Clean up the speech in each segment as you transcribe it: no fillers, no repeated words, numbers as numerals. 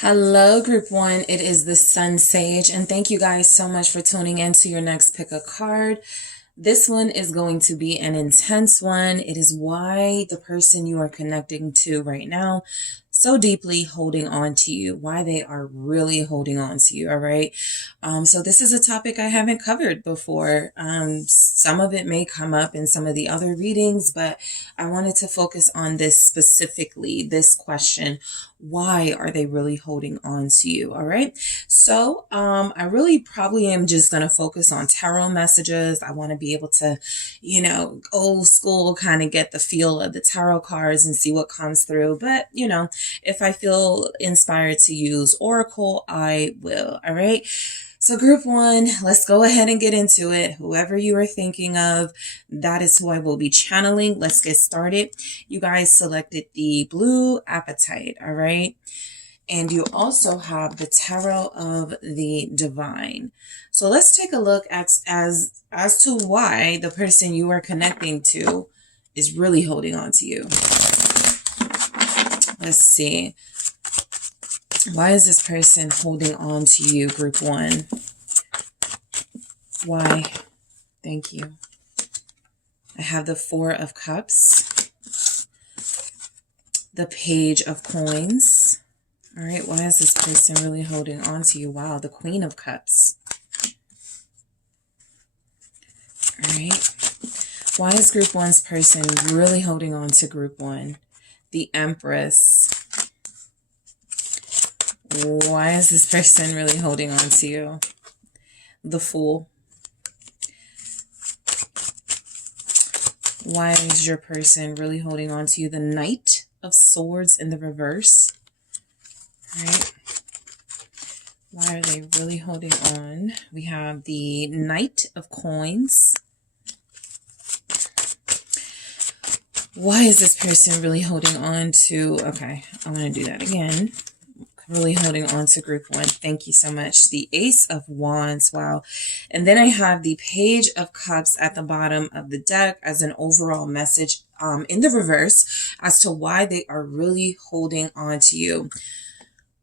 Hello, Group 1. It is the SunSage, and thank you guys so much for tuning in to your next pick a card. This one is going to be an intense one. It is why the person you are connecting to right now so deeply holding on to you, why they are really holding on to you, all right? So this is a topic I haven't covered before. Some of it may come up in some of the other readings, but I wanted to focus on this specifically, this question. Why are they really holding on to you? All right. So I really probably am just going to focus on tarot messages. I want to be able to, old school kind of get the feel of the tarot cards and see what comes through. But, if I feel inspired to use Oracle, I will. All right. So Group 1, let's go ahead and get into it. Whoever you are thinking of, that is who I will be channeling. Let's get started. You guys selected the blue apatite, all right? And you also have the Tarot of the Divine. So let's take a look at as to why the person you are connecting to is really holding on to you. Let's see. Why is this person holding on to you, Group 1? Why? Thank you. I have the Four of Cups, the Page of Coins. All right, why is this person really holding on to you? Wow, the Queen of Cups. All right. Why is Group 1's person really holding on to Group 1? The Empress. Why is this person really holding on to you? The Fool. Why is your person really holding on to you? The Knight of Swords in the reverse. All right. Why are they really holding on? We have the Knight of Coins. Why is this person really holding on to... Okay, I'm going to do that again. Really holding on to Group 1. Thank you so much. The Ace of Wands. Wow. And then I have the Page of Cups at the bottom of the deck as an overall message in the reverse as to why they are really holding on to you.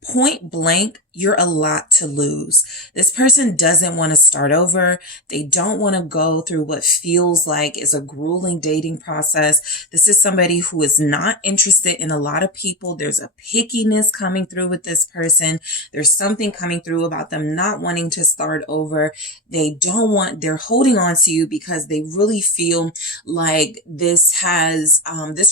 Point blank, you're a lot to lose. This person doesn't want to start over. They don't want to go through what feels like is a grueling dating process. This is somebody who is not interested in a lot of people. There's a pickiness coming through with this person. There's something coming through about them not wanting to start over. They're holding on to you because they really feel like this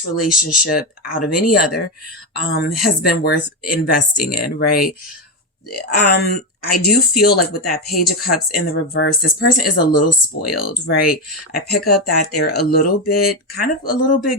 relationship out of any other has been worth investing in, right? I do feel like with that Page of Cups in the reverse, this person is a little spoiled, right? I pick up that they're a little bit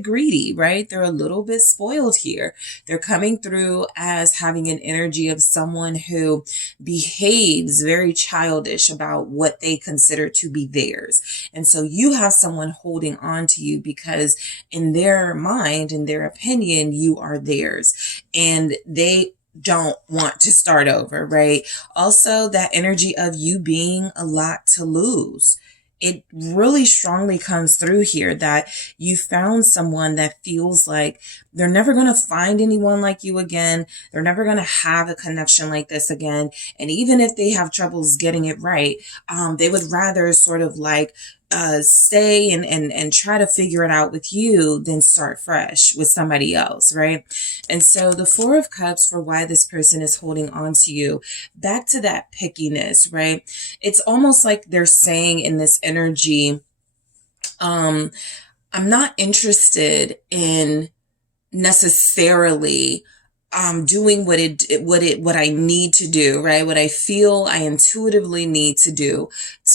greedy, right? They're a little bit spoiled here. They're coming through as having an energy of someone who behaves very childish about what they consider to be theirs. And so you have someone holding on to you because in their mind, in their opinion, you are theirs. And they don't want to start over, right? Also, that energy of you being a lot to lose. It really strongly comes through here that you found someone that feels like they're never going to find anyone like you again. They're never going to have a connection like this again. And even if they have troubles getting it right, they would rather sort of like stay and try to figure it out with you than start fresh with somebody else, right? And so the Four of Cups for why this person is holding on to you, back to that pickiness, right? It's almost like they're saying in this energy, I'm not interested in necessarily doing what I need to do, right? What I feel I intuitively need to do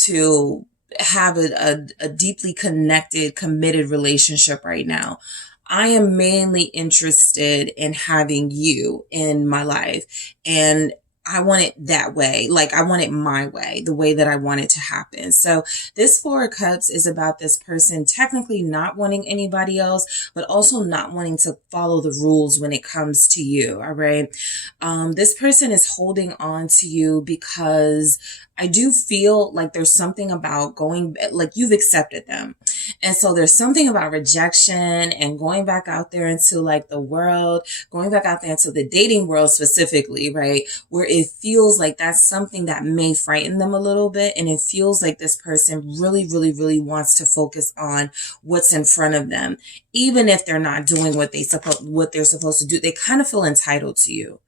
to have a deeply connected, committed relationship right now. I am mainly interested in having you in my life. And I want it that way. Like I want it my way, the way that I want it to happen. So this Four of Cups is about this person technically not wanting anybody else, but also not wanting to follow the rules when it comes to you. All right. This person is holding on to you because I do feel like there's something about going, like you've accepted them. And so there's something about rejection and going back out there into like the world, going back out there into the dating world specifically, right? Where it feels like that's something that may frighten them a little bit. And it feels like this person really, really, really wants to focus on what's in front of them. Even if they're not doing what they're supposed to do, they kind of feel entitled to you.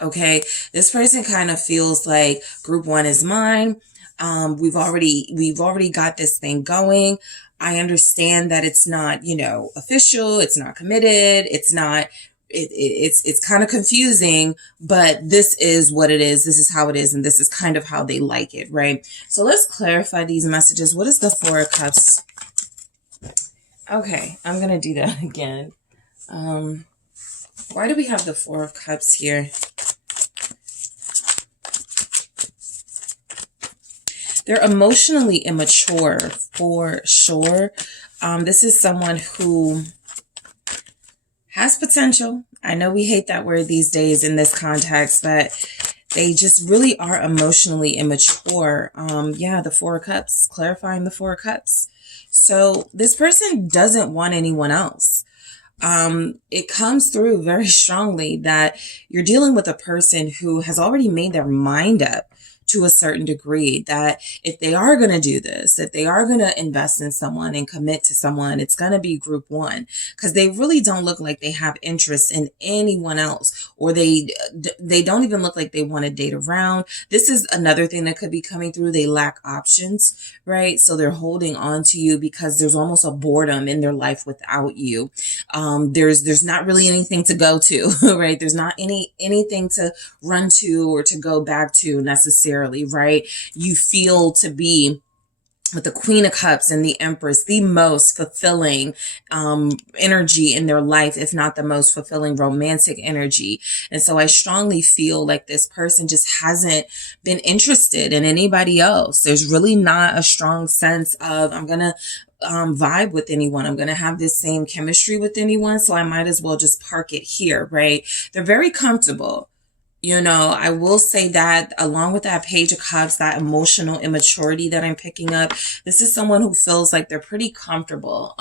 Okay. This person kind of feels like group one is mine. We've already got this thing going. I understand that it's not, official. It's not committed. It's not, it's kind of confusing, but this is what it is. This is how it is. And this is kind of how they like it. Right. So let's clarify these messages. What is the Four of Cups? Okay. I'm going to do that again. Why do we have the Four of Cups here? They're emotionally immature for sure. This is someone who has potential. I know we hate that word these days in this context, but they just really are emotionally immature. Yeah, the Four of Cups, clarifying the Four of Cups. So this person doesn't want anyone else. It comes through very strongly that you're dealing with a person who has already made their mind up to a certain degree that if they are going to do this, if they are going to invest in someone and commit to someone, it's going to be group one, because they really don't look like they have interest in anyone else, or they don't even look like they want to date around. This is another thing that could be coming through. They lack options, right? So they're holding on to you because there's almost a boredom in their life without you. There's not really anything to go to, right? There's not anything to run to or to go back to necessarily. Right? You feel to be with the Queen of Cups and the Empress, the most fulfilling energy in their life, if not the most fulfilling romantic energy. And so I strongly feel like this person just hasn't been interested in anybody else. There's really not a strong sense of, I'm going to vibe with anyone. I'm going to have this same chemistry with anyone. So I might as well just park it here, right? They're very comfortable. I will say that along with that Page of Cups, that emotional immaturity that I'm picking up, this is someone who feels like they're pretty comfortable,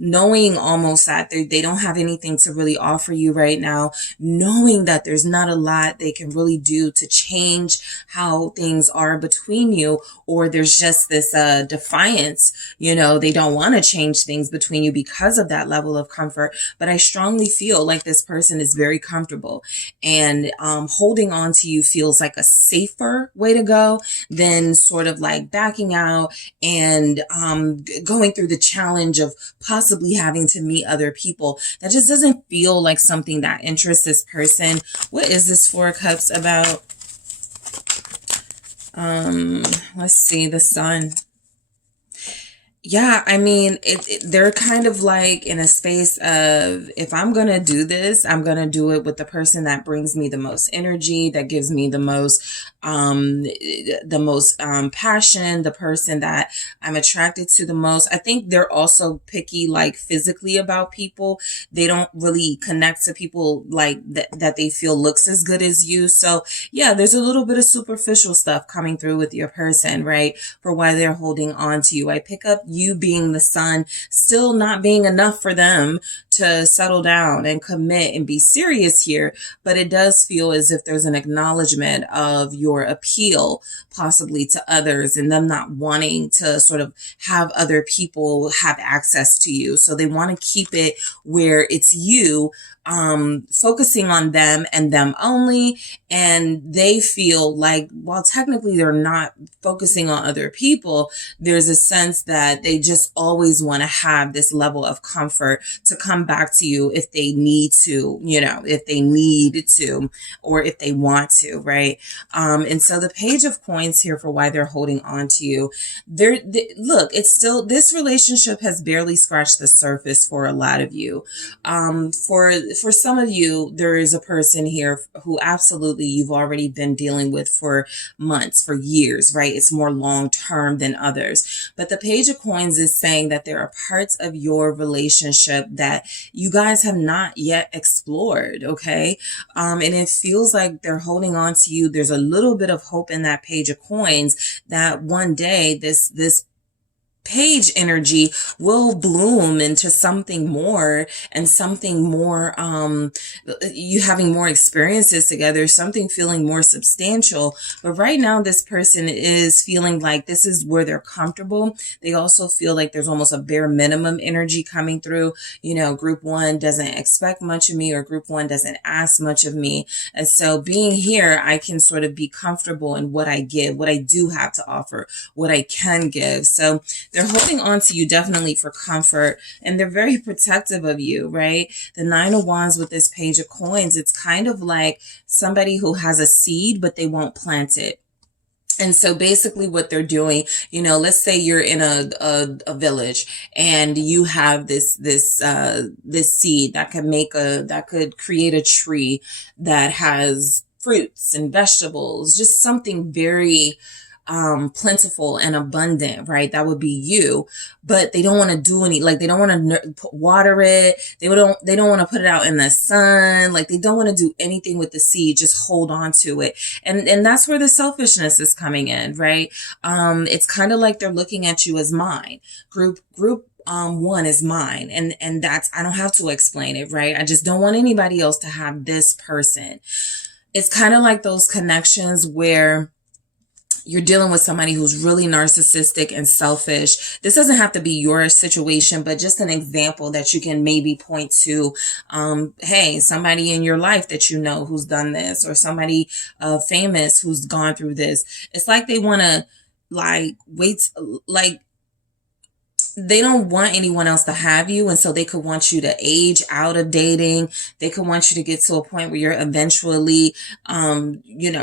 knowing almost that they don't have anything to really offer you right now, knowing that there's not a lot they can really do to change how things are between you, or there's just this defiance, they don't want to change things between you because of that level of comfort. But I strongly feel like this person is very comfortable. And holding on to you feels like a safer way to go than sort of like backing out and going through the challenge of possibly having to meet other people. That just doesn't feel like something that interests this person. What is this Four of Cups about? Let's see, the Sun. Yeah, I mean, they're kind of like in a space of, if I'm going to do this, I'm going to do it with the person that brings me the most energy, that gives me the most passion, the person that I'm attracted to the most. I think they're also picky, like physically about people. They don't really connect to people like that they feel looks as good as you. So yeah, there's a little bit of superficial stuff coming through with your person, right? For why they're holding on to you. I pick up you being the Sun, still not being enough for them to settle down and commit and be serious here. But it does feel as if there's an acknowledgement of your appeal possibly to others and them not wanting to sort of have other people have access to you. So they want to keep it where it's you focusing on them and them only. And they feel like, while technically they're not focusing on other people, there's a sense that they just always want to have this level of comfort to come back to you if they need to, if they need to, or if they want to, right? And so the Page of Coins here for why they're holding on to you. Look, it's still, this relationship has barely scratched the surface for a lot of you. For for some of you, there is a person here who absolutely you've already been dealing with for months, for years, right? It's more long term than others. But the Page of Coins is saying that there are parts of your relationship that you guys have not yet explored, okay? And it feels like they're holding on to you. There's a little bit of hope in that Page of Coins that one day this page energy will bloom into something more, and something more, you having more experiences together, something feeling more substantial. But right now this person is feeling like this is where they're comfortable. They also feel like there's almost a bare minimum energy coming through. You know, group one doesn't expect much of me, or group one doesn't ask much of me. And so being here, I can sort of be comfortable in what I give, what I do have to offer, what I can give. So they're holding on to you definitely for comfort, and they're very protective of you, right? The Nine of Wands with this Page of Coins, it's kind of like somebody who has a seed, but they won't plant it. And so basically what they're doing, you know, let's say you're in a village and you have this seed that could create a tree that has fruits and vegetables, just something very plentiful and abundant, right? That would be you. But they don't want to do any, like, they don't want to water it. They don't want to put it out in the sun. Like, they don't want to do anything with the seed, just hold on to it. And that's where the selfishness is coming in, right? It's kind of like they're looking at you as mine. Group one is mine. And that's, I don't have to explain it, right? I just don't want anybody else to have this person. It's kind of like those connections where you're dealing with somebody who's really narcissistic and selfish. This doesn't have to be your situation, but just an example that you can maybe point to. Hey, somebody in your life that you know who's done this, or somebody famous who's gone through this. It's like they want to they don't want anyone else to have you. And so they could want you to age out of dating. They could want you to get to a point where you're eventually,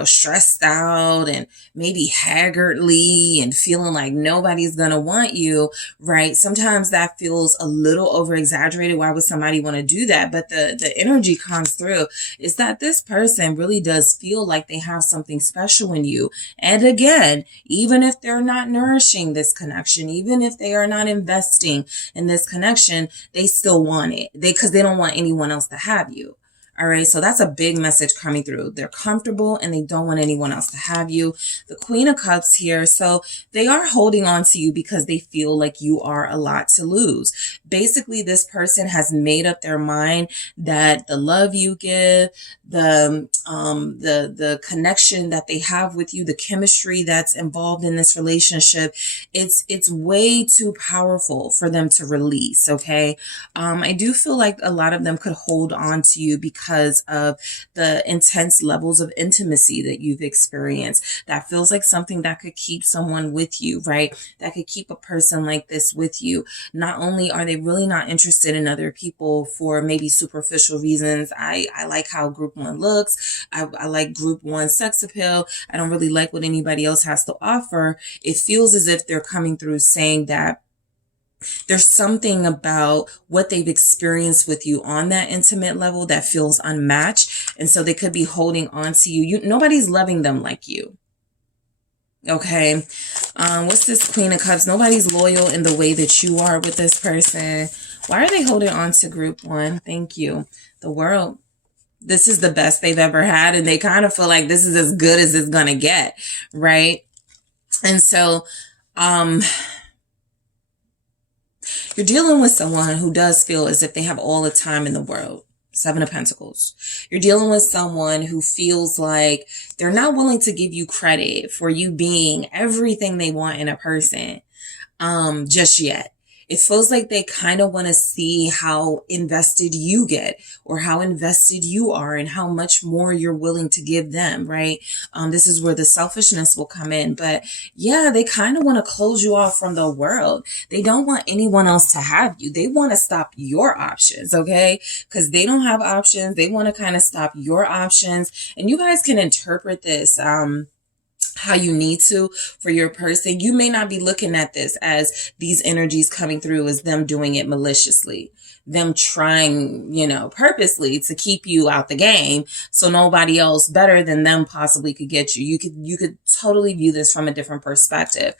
stressed out and maybe haggardly and feeling like nobody's going to want you, right? Sometimes that feels a little over exaggerated. Why would somebody want to do that? But the energy comes through is that this person really does feel like they have something special in you. And again, even if they're not nourishing this connection, even if they are not investing in this connection, they still want it. Because they don't want anyone else to have you. All right. So that's a big message coming through. They're comfortable and they don't want anyone else to have you. The Queen of Cups here. So they are holding on to you because they feel like you are a lot to lose. Basically, this person has made up their mind that the love you give, the connection that they have with you, the chemistry that's involved in this relationship, it's way too powerful for them to release. Okay. I do feel like a lot of them could hold on to you because of the intense levels of intimacy that you've experienced. That feels like something that could keep someone with you, right? That could keep a person like this with you. Not only are they really not interested in other people for maybe superficial reasons. I like how group one looks. I like group one sex appeal. I don't really like what anybody else has to offer. It feels as if they're coming through saying that there's something about what they've experienced with you on that intimate level that feels unmatched. And so they could be holding on to you. Nobody's loving them like you. Okay. What's this Queen of Cups? Nobody's loyal in the way that you are with this person. Why are they holding on to group one? Thank you. The World. This is the best they've ever had. And they kind of feel like this is as good as it's going to get. Right. And so, you're dealing with someone who does feel as if they have all the time in the world. Seven of Pentacles. You're dealing with someone who feels like they're not willing to give you credit for you being everything they want in a person just yet. It feels like they kind of want to see how invested you get or how invested you are and how much more you're willing to give them, right? This is where the selfishness will come in. But yeah, they kind of want to close you off from the world. They don't want anyone else to have you. They want to stop your options, okay? Because they don't have options. They want to kind of stop your options. And you guys can interpret this how you need to for your person, you may not be looking at this as these energies coming through as them doing it maliciously, them trying, purposely to keep you out the game so nobody else better than them possibly could get you. You could totally view this from a different perspective.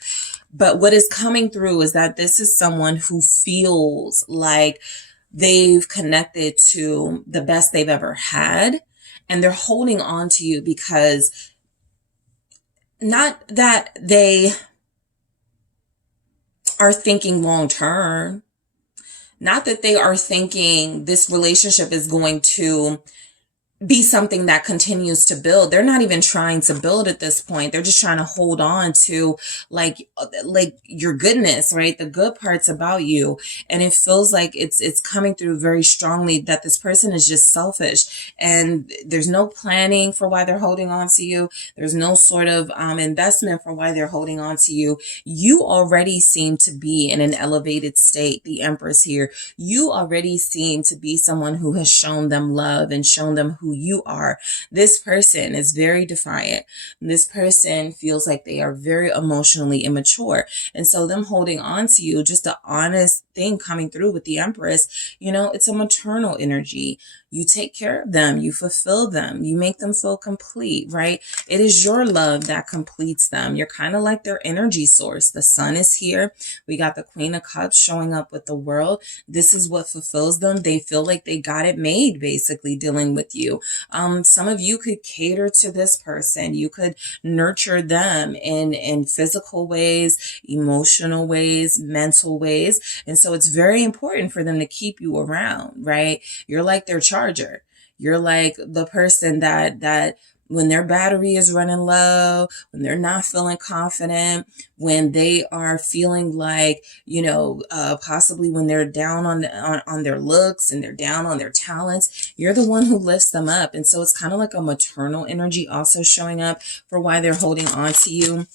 But what is coming through is that this is someone who feels like they've connected to the best they've ever had, and they're holding on to you because not that they are thinking long term, not that they are thinking this relationship is going to be something that continues to build. They're not even trying to build at this point. They're just trying to hold on to like your goodness, right? The good parts about you. And it feels like it's coming through very strongly that this person is just selfish, and there's no planning for why they're holding on to you. There's no sort of investment for why they're holding on to you. You already seem to be in an elevated state. The Empress here. You already seem to be someone who has shown them love and shown them who you are. This person is very defiant. This person feels like they are very emotionally immature. And so them holding on to you, just the honest thing coming through with the Empress, it's a maternal energy. You take care of them, you fulfill them, you make them feel complete, right? It is your love that completes them. You're kind of like their energy source. The Sun is here. We got the Queen of Cups showing up with the World. This is what fulfills them. They feel like they got it made, basically, dealing with you. Some of you could cater to this person. You could nurture them in physical ways, emotional ways, mental ways. And so it's very important for them to keep you around, right? You're like their charger. You're like the person that when their battery is running low, when they're not feeling confident, when they are feeling like, possibly when they're down on their looks and they're down on their talents, you're the one who lifts them up. And so it's kind of like a maternal energy also showing up for why they're holding on to you.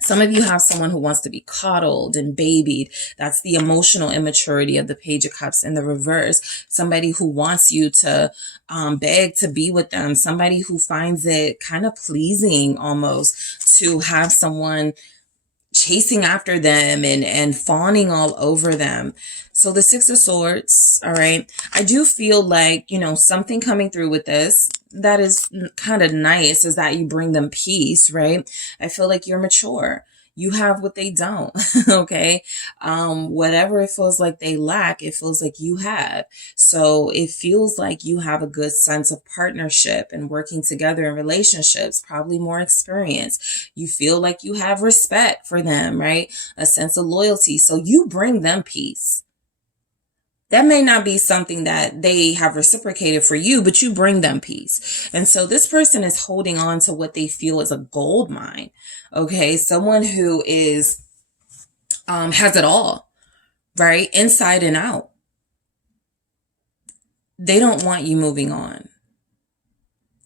Some of you have someone who wants to be coddled and babied. That's the emotional immaturity of the Page of Cups in the reverse. Somebody who wants you to beg to be with them. Somebody who finds it kind of pleasing almost to have someone chasing after them and fawning all over them. So the Six of Swords, all right. I do feel like, something coming through with this that is kind of nice is that you bring them peace, right? I feel like you're mature. You have what they don't, okay? Whatever it feels like they lack, it feels like you have. So it feels like you have a good sense of partnership and working together in relationships, probably more experience. You feel like you have respect for them, right? A sense of loyalty. So you bring them peace. That may not be something that they have reciprocated for you, but you bring them peace. And so this person is holding on to what they feel is a gold mine. Okay. Someone who is, has it all, right? Inside and out. They don't want you moving on.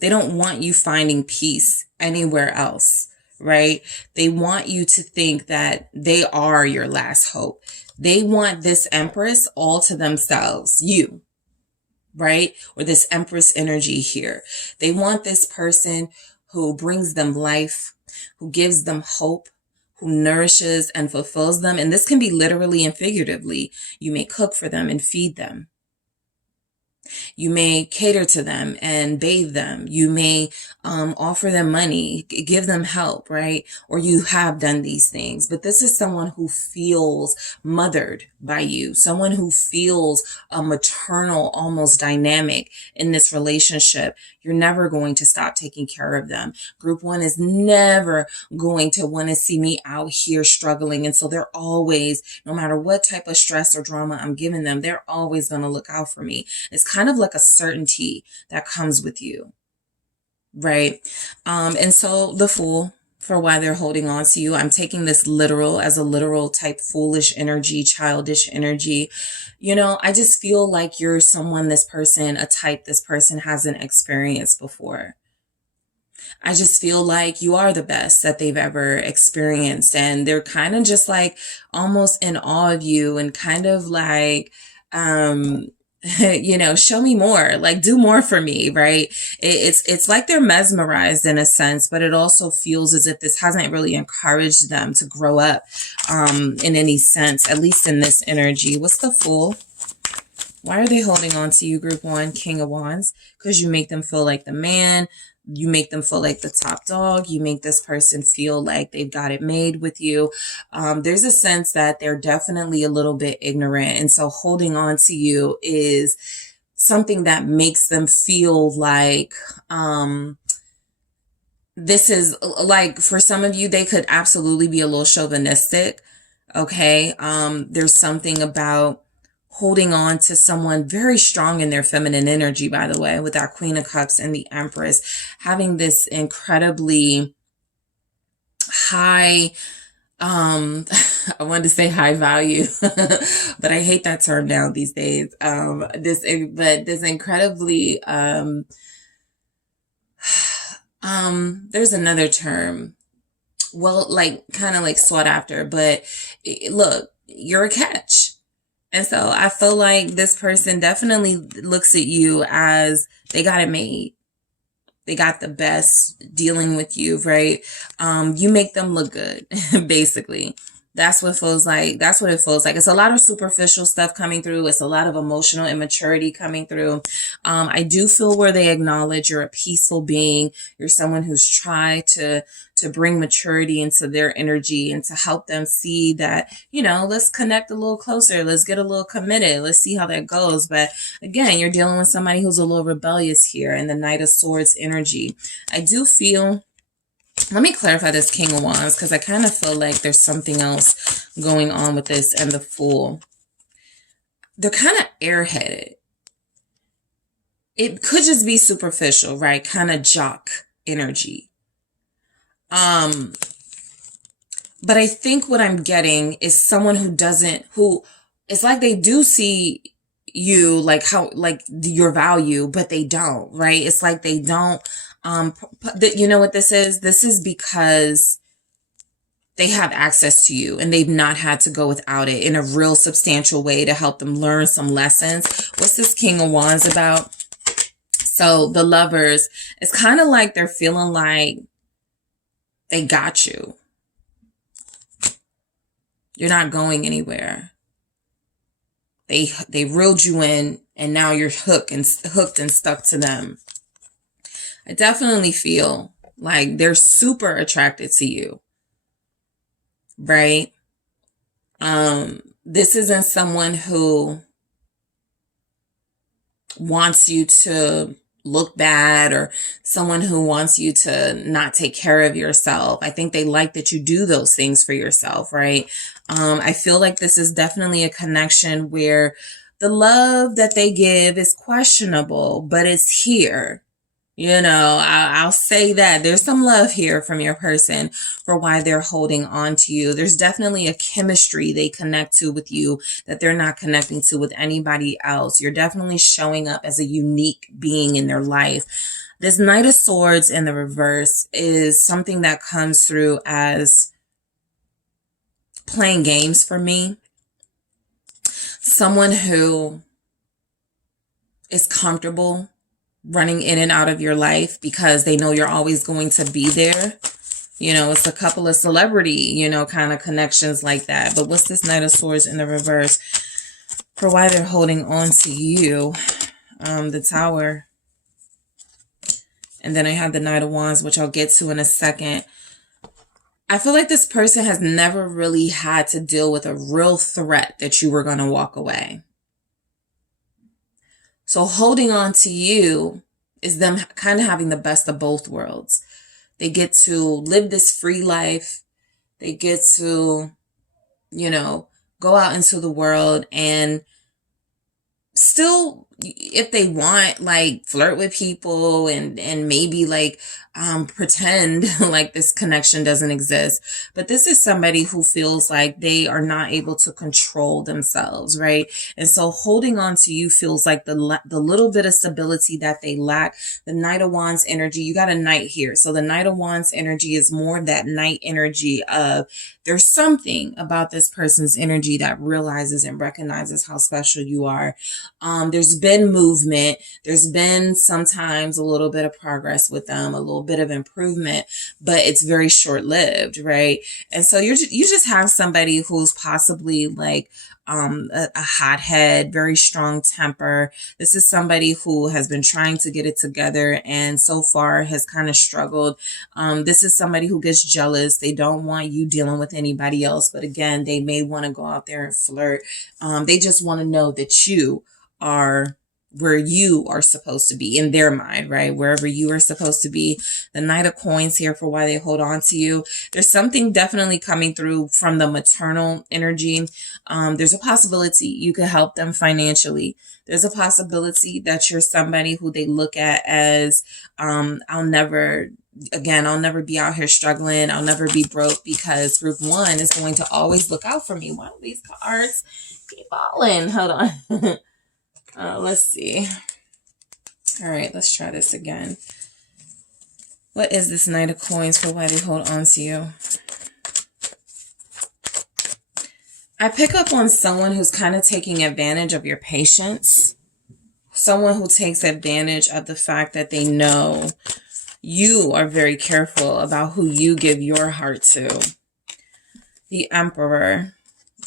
They don't want you finding peace anywhere else, right? They want you to think that they are your last hope. They want this Empress all to themselves, you, right? Or this Empress energy here. They want this person who brings them life, who gives them hope, who nourishes and fulfills them. And this can be literally and figuratively. You may cook for them and feed them. You may cater to them and bathe them. You may offer them money, give them help, right? Or you have done these things. But this is someone who feels mothered by you, someone who feels a maternal, almost dynamic in this relationship. You're never going to stop taking care of them. Group 1 is never going to want to see me out here struggling. And so they're always, no matter what type of stress or drama I'm giving them, they're always going to look out for me. It's kind of like a certainty that comes with you, right? And so the Fool, for why they're holding on to you, I'm taking this literal as a literal type foolish energy, childish energy. I just feel like you're someone, this person, a type this person hasn't experienced before. I just feel like you are the best that they've ever experienced. And they're kind of just like almost in awe of you and kind of like, you know, show me more, like do more for me, right? It's like they're mesmerized in a sense, but it also feels as if this hasn't really encouraged them to grow up in any sense, at least in this energy. What's the Fool? Why are they holding on to you, group one? King of Wands. Because you make them feel like the man. You make them feel like the top dog. You make this person feel like they've got it made with you. There's a sense that they're definitely a little bit ignorant. And so holding on to you is something that makes them feel like, this is like, for some of you, they could absolutely be a little chauvinistic. Okay. There's something about holding on to someone very strong in their feminine energy, by the way, with that Queen of Cups and the Empress, having this incredibly high, I wanted to say high value, but I hate that term now these days. This incredibly, there's another term, well, like kind of like sought after, but look, you're a catch. And so I feel like this person definitely looks at you as they got it made. They got the best dealing with you, right? You make them look good, basically. That's what it feels like. That's what it feels like. It's a lot of superficial stuff coming through. It's a lot of emotional immaturity coming through. I do feel where they acknowledge you're a peaceful being. You're someone who's tried to bring maturity into their energy and to help them see that, you know, let's connect a little closer. Let's get a little committed. Let's see how that goes. But again, you're dealing with somebody who's a little rebellious here in the Knight of Swords energy. I do feel, let me clarify this King of Wands, because I kind of feel like there's something else going on with this and the Fool. They're kind of airheaded. It could just be superficial, right? Kind of jock energy. But I think what I'm getting is someone who it's like they do see you like your value, but they don't, right? It's like they don't, you know what this is? This is because they have access to you and they've not had to go without it in a real substantial way to help them learn some lessons. What's this King of Wands about? So the Lovers, it's kind of like they're feeling like they got you. You're not going anywhere. They reeled you in and now you're hooked and stuck to them. I definitely feel like they're super attracted to you. Right? This isn't someone who wants you to look bad or someone who wants you to not take care of yourself. I think they like that you do those things for yourself, right? I feel like this is definitely a connection where the love that they give is questionable, but it's here. You know, I'll say that there's some love here from your person for why they're holding on to you. There's definitely a chemistry they connect to with you that they're not connecting to with anybody else. You're definitely showing up as a unique being in their life. This Knight of Swords in the reverse is something that comes through as playing games for me. Someone who is comfortable running in and out of your life because they know you're always going to be there. You know, it's a couple of celebrity, you know, kind of connections like that. But what's this Knight of Swords in the reverse for why they're holding on to you? The Tower. And then I have the Knight of Wands, which I'll get to in a second. I feel like this person has never really had to deal with a real threat that you were going to walk away. So holding on to you is them kind of having the best of both worlds. They get to live this free life. They get to, you know, go out into the world and still if they want, like, flirt with people and maybe like pretend like this connection doesn't exist. But this is somebody who feels like they are not able to control themselves, right? And so holding on to you feels like the little bit of stability that they lack. The Knight of Wands energy, you got a Knight here. So the Knight of Wands energy is more that Knight energy of there's something about this person's energy that realizes and recognizes how special you are. There's been movement. There's been sometimes a little bit of progress with them, a little bit of improvement, but it's very short-lived, right? And so you just have somebody who's possibly like a hothead, very strong temper. This is somebody who has been trying to get it together and so far has kind of struggled. This is somebody who gets jealous. They don't want you dealing with anybody else, but again, they may want to go out there and flirt. They just want to know that you are where you are supposed to be in their mind, right? Wherever you are supposed to be. The Knight of Coins here for why they hold on to you. There's something definitely coming through from the maternal energy. There's a possibility you could help them financially. There's a possibility that you're somebody who they look at as, I'll never be out here struggling. I'll never be broke because Group 1 is going to always look out for me. Why do these cards keep falling? Hold on. Let's see. All right, let's try this again. What is this Knight of Coins for why they hold on to you? I pick up on someone who's kind of taking advantage of your patience. Someone who takes advantage of the fact that they know you are very careful about who you give your heart to. The Emperor.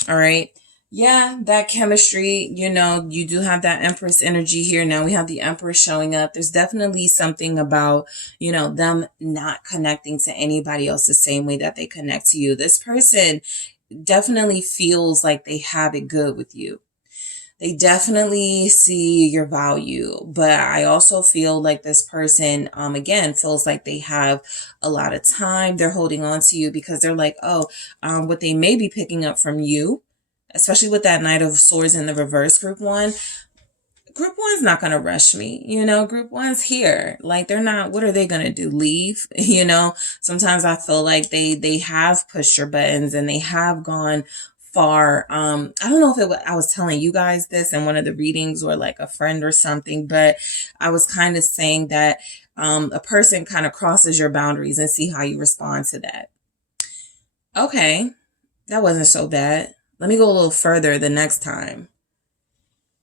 All right. Yeah, that chemistry, you do have that Empress energy here. Now we have the Emperor showing up. There's definitely something about, them not connecting to anybody else the same way that they connect to you. This person definitely feels like they have it good with you. They definitely see your value, but I also feel like this person, again, feels like they have a lot of time. They're holding on to you because they're like, what they may be picking up from you, especially with that Knight of Swords in the reverse, Group 1. Group 1's not going to rush me. Group 1's here. Like, they're not, what are they going to do? Leave? Sometimes I feel like they have pushed your buttons and they have gone far. I don't know if I was telling you guys this in one of the readings or like a friend or something, but I was kind of saying that a person kind of crosses your boundaries and see how you respond to that. Okay, that wasn't so bad. Let me go a little further the next time.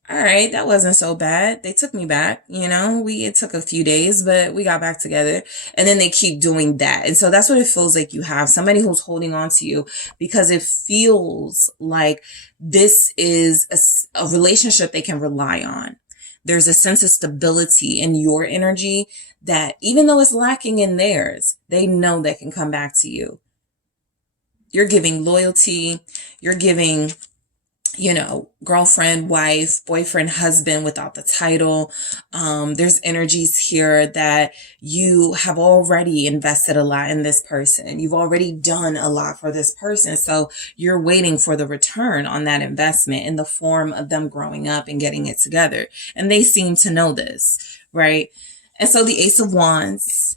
All right, that wasn't so bad. They took me back, it took a few days, but we got back together. And then they keep doing that. And so that's what it feels like you have. Somebody who's holding on to you because it feels like this is a relationship they can rely on. There's a sense of stability in your energy that even though it's lacking in theirs, they know they can come back to you. You're giving loyalty. You're giving girlfriend, wife, boyfriend, husband without the title. There's energies here that you have already invested a lot in this person. You've already done a lot for this person. So you're waiting for the return on that investment in the form of them growing up and getting it together. And they seem to know this, right? And so the Ace of Wands,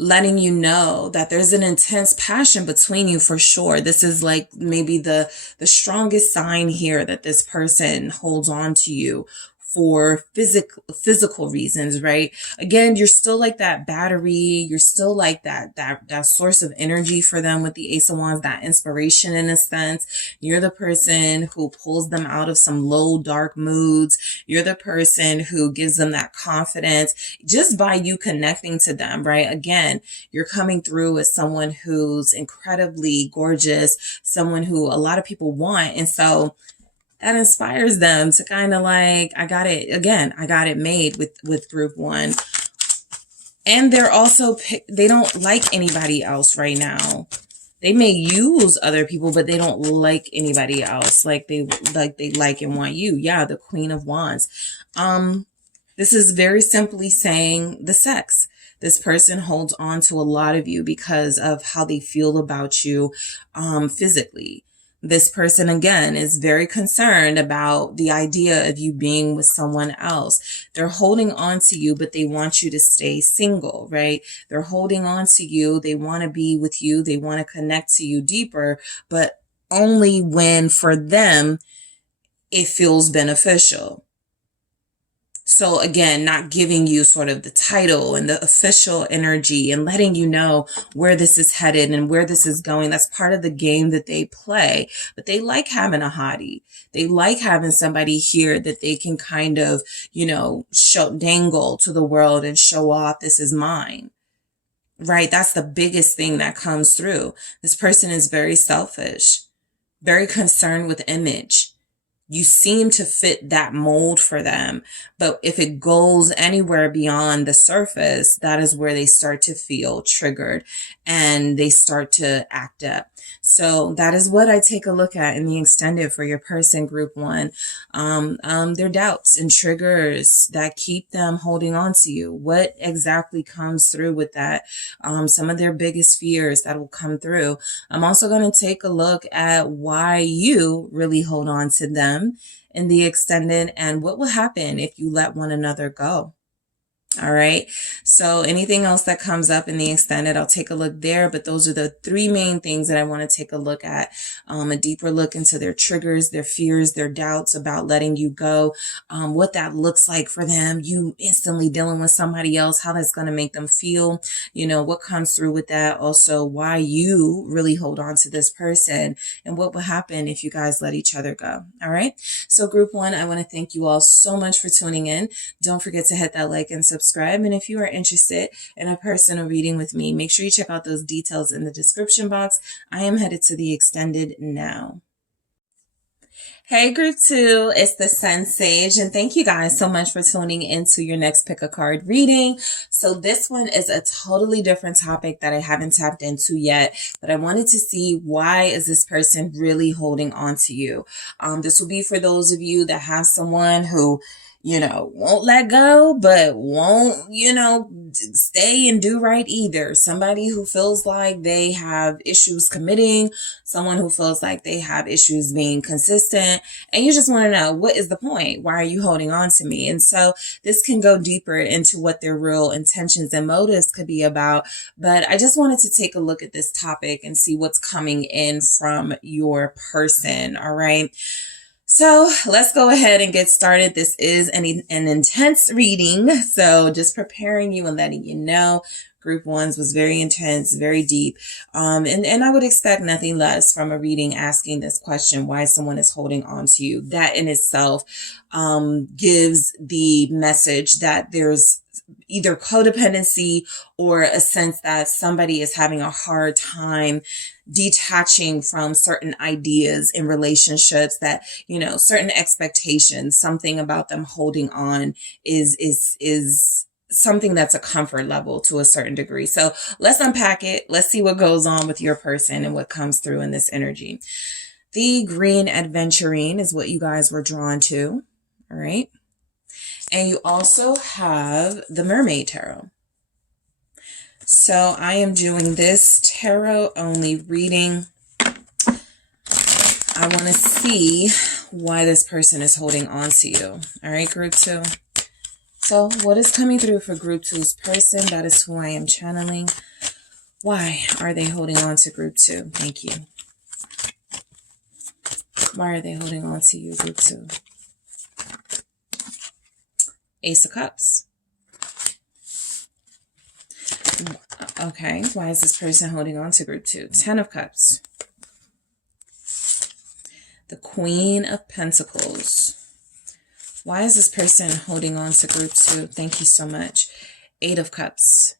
letting you know that there's an intense passion between you for sure. This is like maybe the strongest sign here that this person holds on to you for physical reasons, right? Again, you're still like that battery. You're still like that source of energy for them with the Ace of Wands, that inspiration in a sense. You're the person who pulls them out of some low, dark moods. You're the person who gives them that confidence just by you connecting to them, right? Again, you're coming through as someone who's incredibly gorgeous, someone who a lot of people want. And so that inspires them to kind of like, I got it made with Group 1. And they're also, they don't like anybody else right now. They may use other people, but they don't like anybody else. Like they like and want you. Yeah, the Queen of Wands. This is very simply saying the sex. This person holds on to a lot of you because of how they feel about you physically. This person, again, is very concerned about the idea of you being with someone else. They're holding on to you, but they want you to stay single, right? They're holding on to you. They want to be with you. They want to connect to you deeper, but only when for them it feels beneficial. So again, not giving you sort of the title and the official energy and letting you know where this is headed and where this is going. That's part of the game that they play. But they like having a hottie. They like having somebody here that they can kind of, dangle to the world and show off, this is mine. Right? That's the biggest thing that comes through. This person is very selfish, very concerned with image. You seem to fit that mold for them. But if it goes anywhere beyond the surface, that is where they start to feel triggered and they start to act up. So that is what I take a look at in the extended for your person, group one. Their doubts and triggers that keep them holding on to you. What exactly comes through with that? Some of their biggest fears that will come through. I'm also going to take a look at why you really hold on to them in the extended and what will happen if you let one another go. All right. So anything else that comes up in the extended, I'll take a look there. But those are the three main things that I want to take a look at. A deeper look into their triggers, their fears, their doubts about letting you go, what that looks like for them, you instantly dealing with somebody else, how that's going to make them feel, what comes through with that. Also, why you really hold on to this person and what will happen if you guys let each other go. All right. So group one, I want to thank you all so much for tuning in. Don't forget to hit that like and subscribe. And if you are interested in a personal reading with me, make sure you check out those details in the description box. I am headed to the extended now. Hey group two, it's the SunSage, and thank you guys so much for tuning into your next pick a card reading. So this one is a totally different topic that I haven't tapped into yet, but I wanted to see, why is this person really holding on to you? This will be for those of you that have someone who won't let go, but won't, stay and do right either. Somebody who feels like they have issues committing, someone who feels like they have issues being consistent, and you just want to know, what is the point? Why are you holding on to me? And so this can go deeper into what their real intentions and motives could be about. But I just wanted to take a look at this topic and see what's coming in from your person. All right. So let's go ahead and get started. This is an intense reading. So just preparing you and letting you know, group ones was very intense, very deep. And I would expect nothing less from a reading asking this question, why someone is holding on to you. That in itself gives the message that there's either codependency or a sense that somebody is having a hard time detaching from certain ideas in relationships, that, certain expectations, something about them holding on is something that's a comfort level to a certain degree. So let's unpack it. Let's see what goes on with your person and what comes through in this energy. The green adventurine is what you guys were drawn to. All right. And you also have the Mermaid Tarot. So I am doing this tarot only reading. I want to see why this person is holding on to you. All right, group two. So what is coming through for group two's person? That is who I am channeling. Why are they holding on to group two? Thank you. Why are they holding on to you, group two? Ace of Cups. Okay, why is this person holding on to group two? 10 of Cups. The Queen of Pentacles. Why is this person holding on to group two? Thank you so much. 8 of Cups.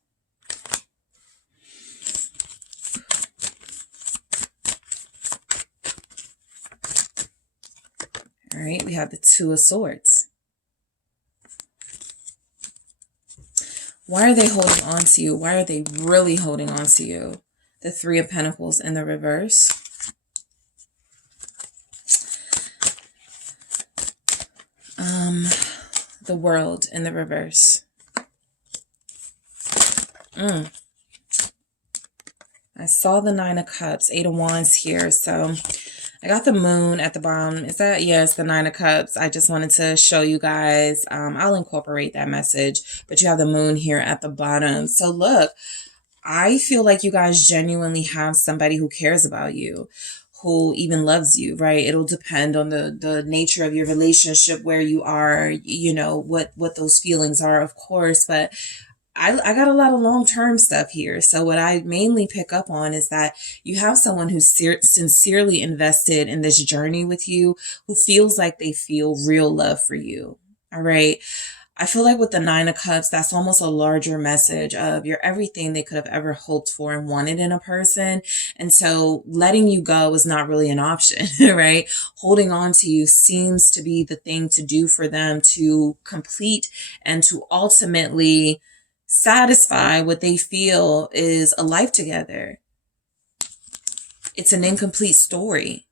All right, we have the 2 of Swords. Why are they holding on to you? Why are they really holding on to you? The 3 of Pentacles in the reverse. The World in the reverse. I saw the 9 of Cups, 8 of Wands here. So I got the moon at the bottom. Is that, yes, the Nine of Cups. I just wanted to show you guys. I'll incorporate that message, but you have the moon here at the bottom. So look, I feel like you guys genuinely have somebody who cares about you, who even loves you, right? It'll depend on the nature of your relationship, where you are, you know, what those feelings are, of course, but I got a lot of long-term stuff here. So what I mainly pick up on is that you have someone who's sincerely invested in this journey with you, who feels like they feel real love for you. All right. I feel like with the Nine of Cups, that's almost a larger message of you're everything they could have ever hoped for and wanted in a person. And so letting you go is not really an option, right? Holding on to you seems to be the thing to do for them to complete and to ultimately satisfy what they feel is a life together. It's an incomplete story.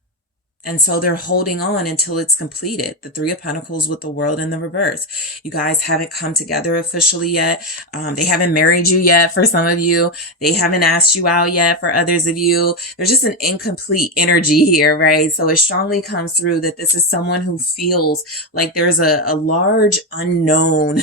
And so they're holding on until it's completed. The Three of Pentacles with the World in the reverse. You guys haven't come together officially yet. They haven't married you yet for some of you. They haven't asked you out yet for others of you. There's just an incomplete energy here, right? So it strongly comes through that this is someone who feels like there's a large unknown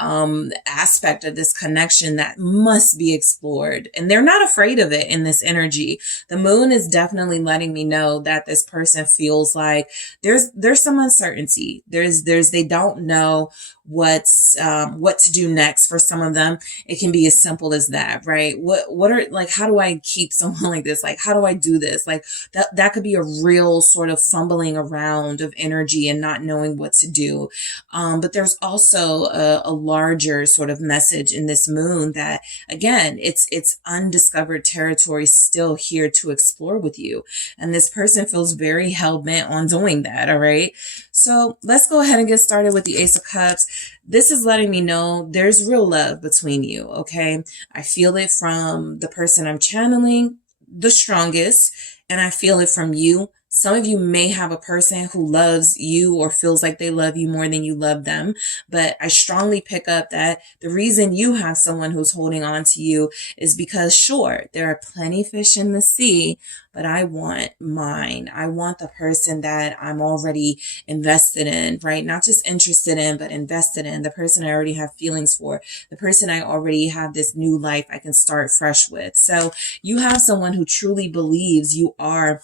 aspect of this connection that must be explored. And they're not afraid of it in this energy. The moon is definitely letting me know that this person feels like there's some uncertainty. They don't know what to do next. For some of them, it can be as simple as that, right? What are, like, how do I keep someone like this? Like, how do I do this? Like that could be a real sort of fumbling around of energy and not knowing what to do. But there's also a larger sort of message in this moon that, again, it's undiscovered territory still here to explore with you. And this person feels very hell-bent on doing that, all right? So let's go ahead and get started with the Ace of Cups. This is letting me know there's real love between you, okay? I feel it from the person I'm channeling the strongest, and I feel it from you. Some of you may have a person who loves you or feels like they love you more than you love them. But I strongly pick up that the reason you have someone who's holding on to you is because, sure, there are plenty of fish in the sea, but I want mine. I want the person that I'm already invested in, right? Not just interested in, but invested in. The person I already have feelings for. The person I already have this new life I can start fresh with. So you have someone who truly believes you are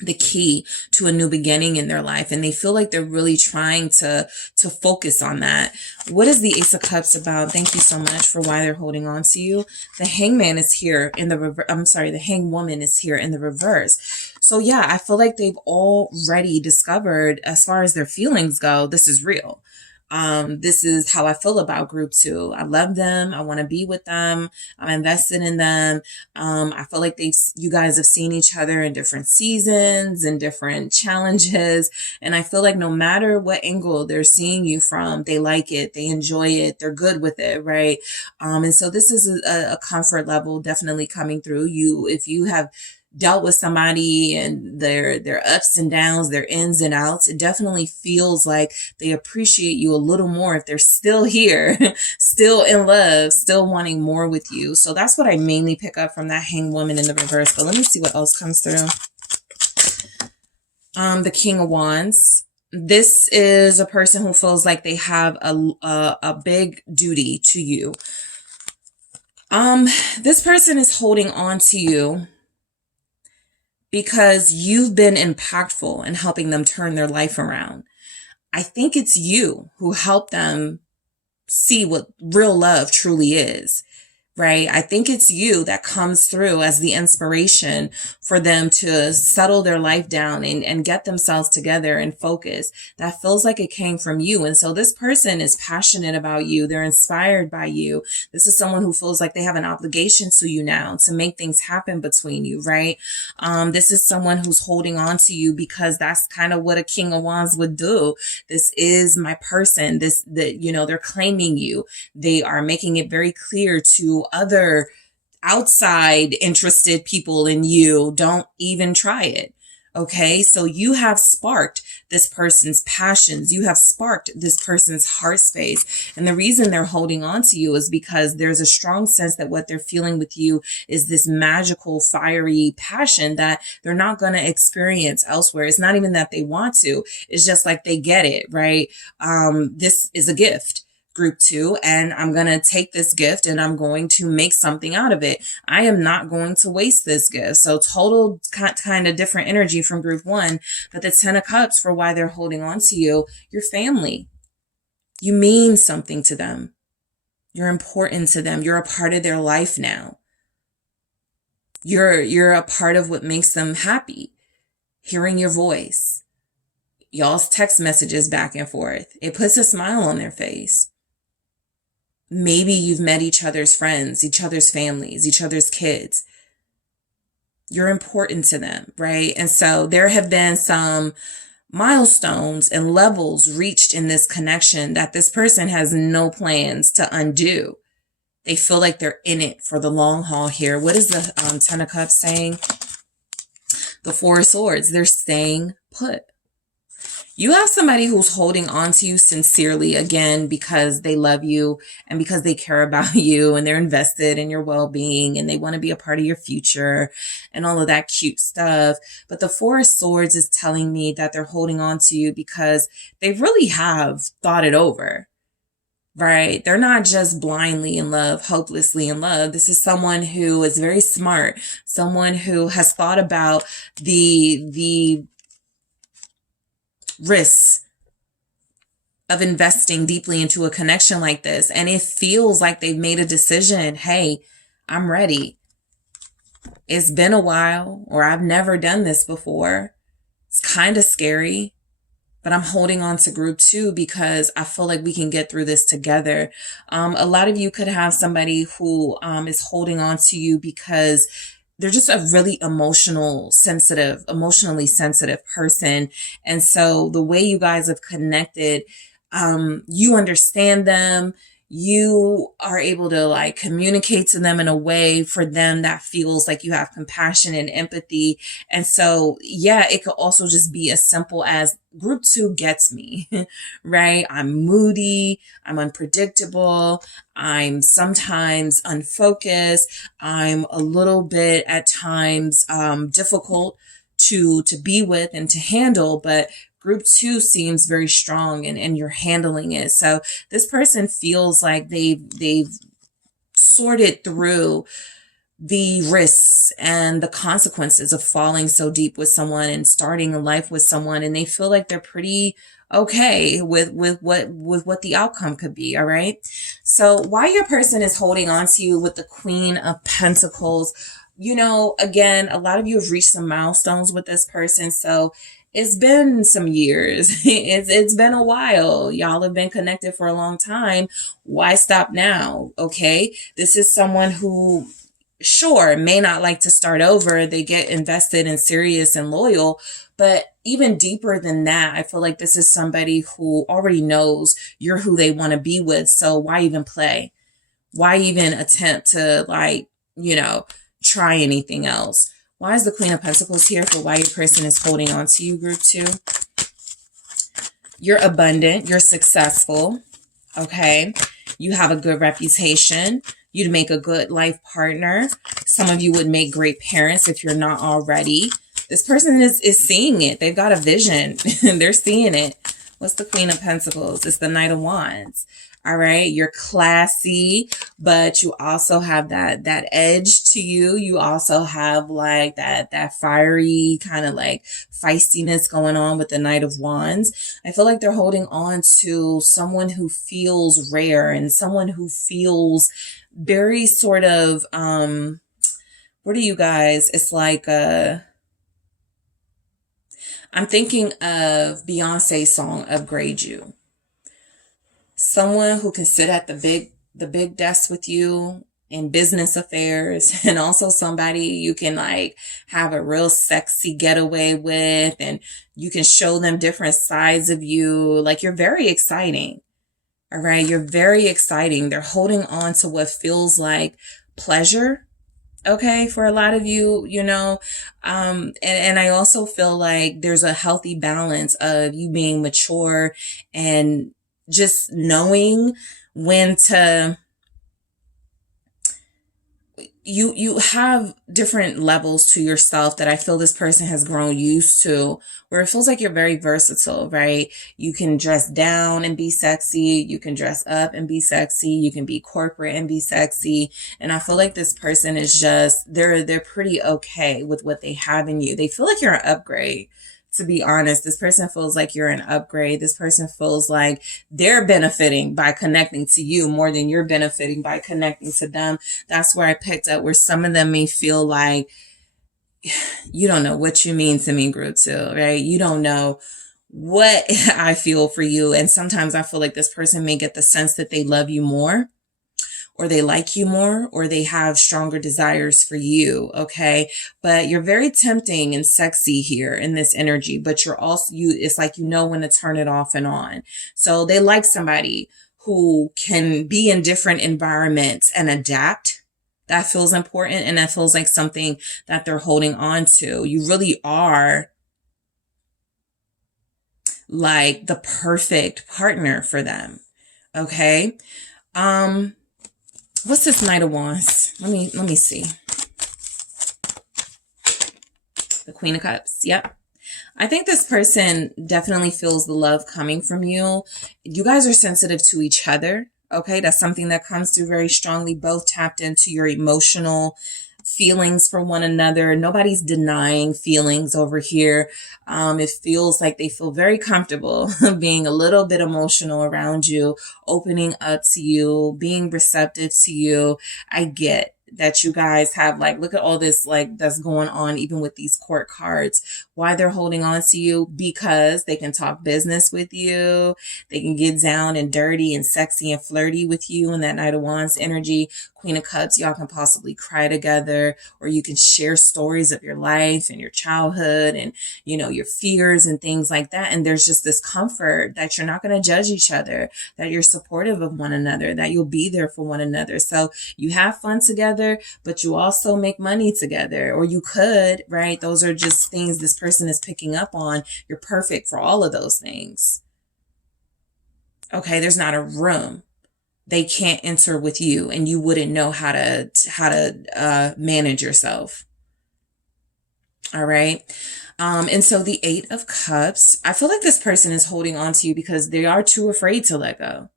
the key to a new beginning in their life, and they feel like they're really trying to focus on that. What is the Ace of Cups about? Thank you so much for why they're holding on to you. The Hangman is here in the reverse. I'm sorry, the Hangwoman is here in the reverse. So yeah, I feel like they've already discovered, as far as their feelings go, this is real. This is how I feel about group 2. I love them. I want to be with them. I'm invested in them. I feel like you guys have seen each other in different seasons and different challenges. And I feel like no matter what angle they're seeing you from, they like it. They enjoy it. They're good with it. Right. And so this is a comfort level definitely coming through you. If you have dealt with somebody and their ups and downs, their ins and outs, it definitely feels like they appreciate you a little more if they're still here, still in love, still wanting more with you. So that's what I mainly pick up from that Hanged Woman in the reverse. But let me see what else comes through. The King of Wands. This is a person who feels like they have a big duty to you. This person is holding on to you because you've been impactful in helping them turn their life around. I think it's you who helped them see what real love truly is, right? I think it's you that comes through as the inspiration for them to settle their life down and get themselves together and focus. That feels like it came from you. And so this person is passionate about you. They're inspired by you. This is someone who feels like they have an obligation to you now to make things happen between you, right? This is someone who's holding on to you because that's kind of what a King of Wands would do. This is my person. They're claiming you. They are making it very clear to other outside interested people in you, don't even try it. Okay, so you have sparked this person's passions. You have sparked this person's heart space. And the reason they're holding on to you is because there's a strong sense that what they're feeling with you is this magical, fiery passion that they're not going to experience elsewhere. It's not even that they want to. It's just like they get it, right? This is a gift. Group 2, and I'm going to take this gift and I'm going to make something out of it. I am not going to waste this gift. So total kind of different energy from group 1, but the 10 of Cups for why they're holding on to you, your family. You mean something to them. You're important to them. You're a part of their life now. You're a part of what makes them happy. Hearing your voice. Y'all's text messages back and forth. It puts a smile on their face. Maybe you've met each other's friends, each other's families, each other's kids. You're important to them, right? And so there have been some milestones and levels reached in this connection that this person has no plans to undo. They feel like they're in it for the long haul here. What is the 10 of Cups saying? The 4 of Swords. They're staying put. You have somebody who's holding on to you sincerely, again, because they love you and because they care about you and they're invested in your well-being and they want to be a part of your future and all of that cute stuff. But the 4 of Swords is telling me that they're holding on to you because they really have thought it over, right? They're not just blindly in love, hopelessly in love. This is someone who is very smart, someone who has thought about the risks of investing deeply into a connection like this. And it feels like they've made a decision. Hey, I'm ready. It's been a while, or I've never done this before. It's kind of scary, but I'm holding on to group 2 because I feel like we can get through this together. A lot of you could have somebody who is holding on to you because they're just a really emotionally sensitive person. And so the way you guys have connected, you understand them. You are able to like communicate to them in a way for them that feels like you have compassion and empathy. And so, yeah, it could also just be as simple as group 2 gets me, right? I'm moody. I'm unpredictable. I'm sometimes unfocused. I'm a little bit at times, difficult to be with and to handle, but group 2 seems very strong and you're handling it. So this person feels like they've sorted through the risks and the consequences of falling so deep with someone and starting a life with someone. And they feel like they're pretty okay with what the outcome could be. All right. So why your person is holding on to you with the Queen of Pentacles, you know, again, a lot of you have reached some milestones with this person. So it's been some years. It's been a while. Y'all have been connected for a long time. Why stop now? Okay. This is someone who, sure, may not like to start over. They get invested and serious and loyal. But even deeper than that, I feel like this is somebody who already knows you're who they want to be with. So why even play? Why even attempt to try anything else? Why is the Queen of Pentacles here for why your person is holding on to you, group 2? You're abundant. You're successful. Okay. You have a good reputation. You'd make a good life partner. Some of you would make great parents if you're not already. This person is seeing it. They've got a vision. They're seeing it. What's the Queen of Pentacles? It's the Knight of Wands. All right. You're classy, but you also have that edge to you. You also have like that fiery kind of like feistiness going on with the Knight of Wands. I feel like they're holding on to someone who feels rare and someone who feels very sort of, what are you guys? It's like, I'm thinking of Beyonce's song, Upgrade You. Someone who can sit at the big desk with you in business affairs, and also somebody you can like have a real sexy getaway with, and you can show them different sides of you. Like, you're very exciting. All right. You're very exciting. They're holding on to what feels like pleasure Okay, for a lot of you, you know, and I also feel like there's a healthy balance of you being mature and just knowing when to, you have different levels to yourself that I feel this person has grown used to, where it feels like you're very versatile, right? You can dress down and be sexy, you can dress up and be sexy, you can be corporate and be sexy. And I feel like this person is just, they're pretty okay with what they have in you. They feel like you're an upgrade. To be honest, this person feels like you're an upgrade. This person feels like they're benefiting by connecting to you more than you're benefiting by connecting to them. That's where I picked up where some of them may feel like, you don't know what you mean to me, group two, right? You don't know what I feel for you. And sometimes I feel like this person may get the sense that they love you more, or they like you more, or they have stronger desires for you. Okay. But you're very tempting and sexy here in this energy, but you're also, it's like, you know when to turn it off and on. So they like somebody who can be in different environments and adapt. That feels important. And that feels like something that they're holding on to. You really are like the perfect partner for them. Okay. What's this Knight of Wands? Let me see. The Queen of Cups. Yep. I think this person definitely feels the love coming from you. You guys are sensitive to each other. Okay. That's something that comes through very strongly. Both tapped into your emotional feelings for one another. Nobody's denying feelings over here. It feels like they feel very comfortable being a little bit emotional around you, opening up to you, being receptive to you. I get that you guys have, like, look at all this, like, that's going on, even with these court cards. Why they're holding on to you? Because they can talk business with you. They can get down and dirty and sexy and flirty with you in that Knight of Wands energy. Queen of Cups, y'all can possibly cry together, or you can share stories of your life and your childhood and, you know, your fears and things like that. And there's just this comfort that you're not going to judge each other, that you're supportive of one another, that you'll be there for one another. So you have fun together, but you also make money together, or you could, right? Those are just things this person is picking up on. You're perfect for all of those things. Okay, there's not a room they can't enter with you, and you wouldn't know how to manage yourself. All right. And so the Eight of Cups, I feel like this person is holding on to you because they are too afraid to let go.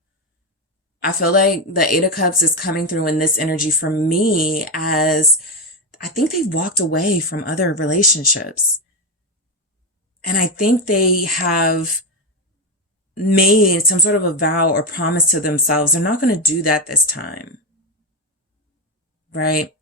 I feel like the Eight of Cups is coming through in this energy for me as I think they've walked away from other relationships. And I think they have made some sort of a vow or promise to themselves. They're not going to do that this time. Right?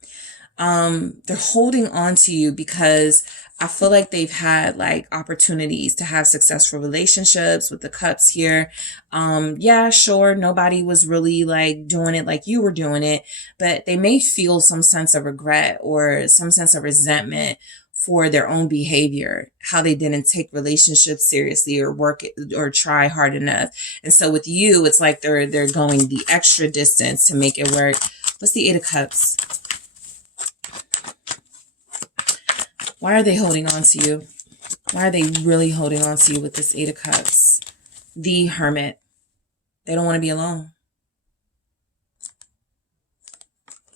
They're holding on to you because I feel like they've had like opportunities to have successful relationships with the cups here. Yeah, sure. Nobody was really like doing it like you were doing it, but they may feel some sense of regret or some sense of resentment for their own behavior, how they didn't take relationships seriously or work or try hard enough. And so with you, it's like they're going the extra distance to make it work. What's the Eight of Cups? Why are they holding on to you? Why are they really holding on to you with this Eight of Cups? The Hermit. They don't want to be alone.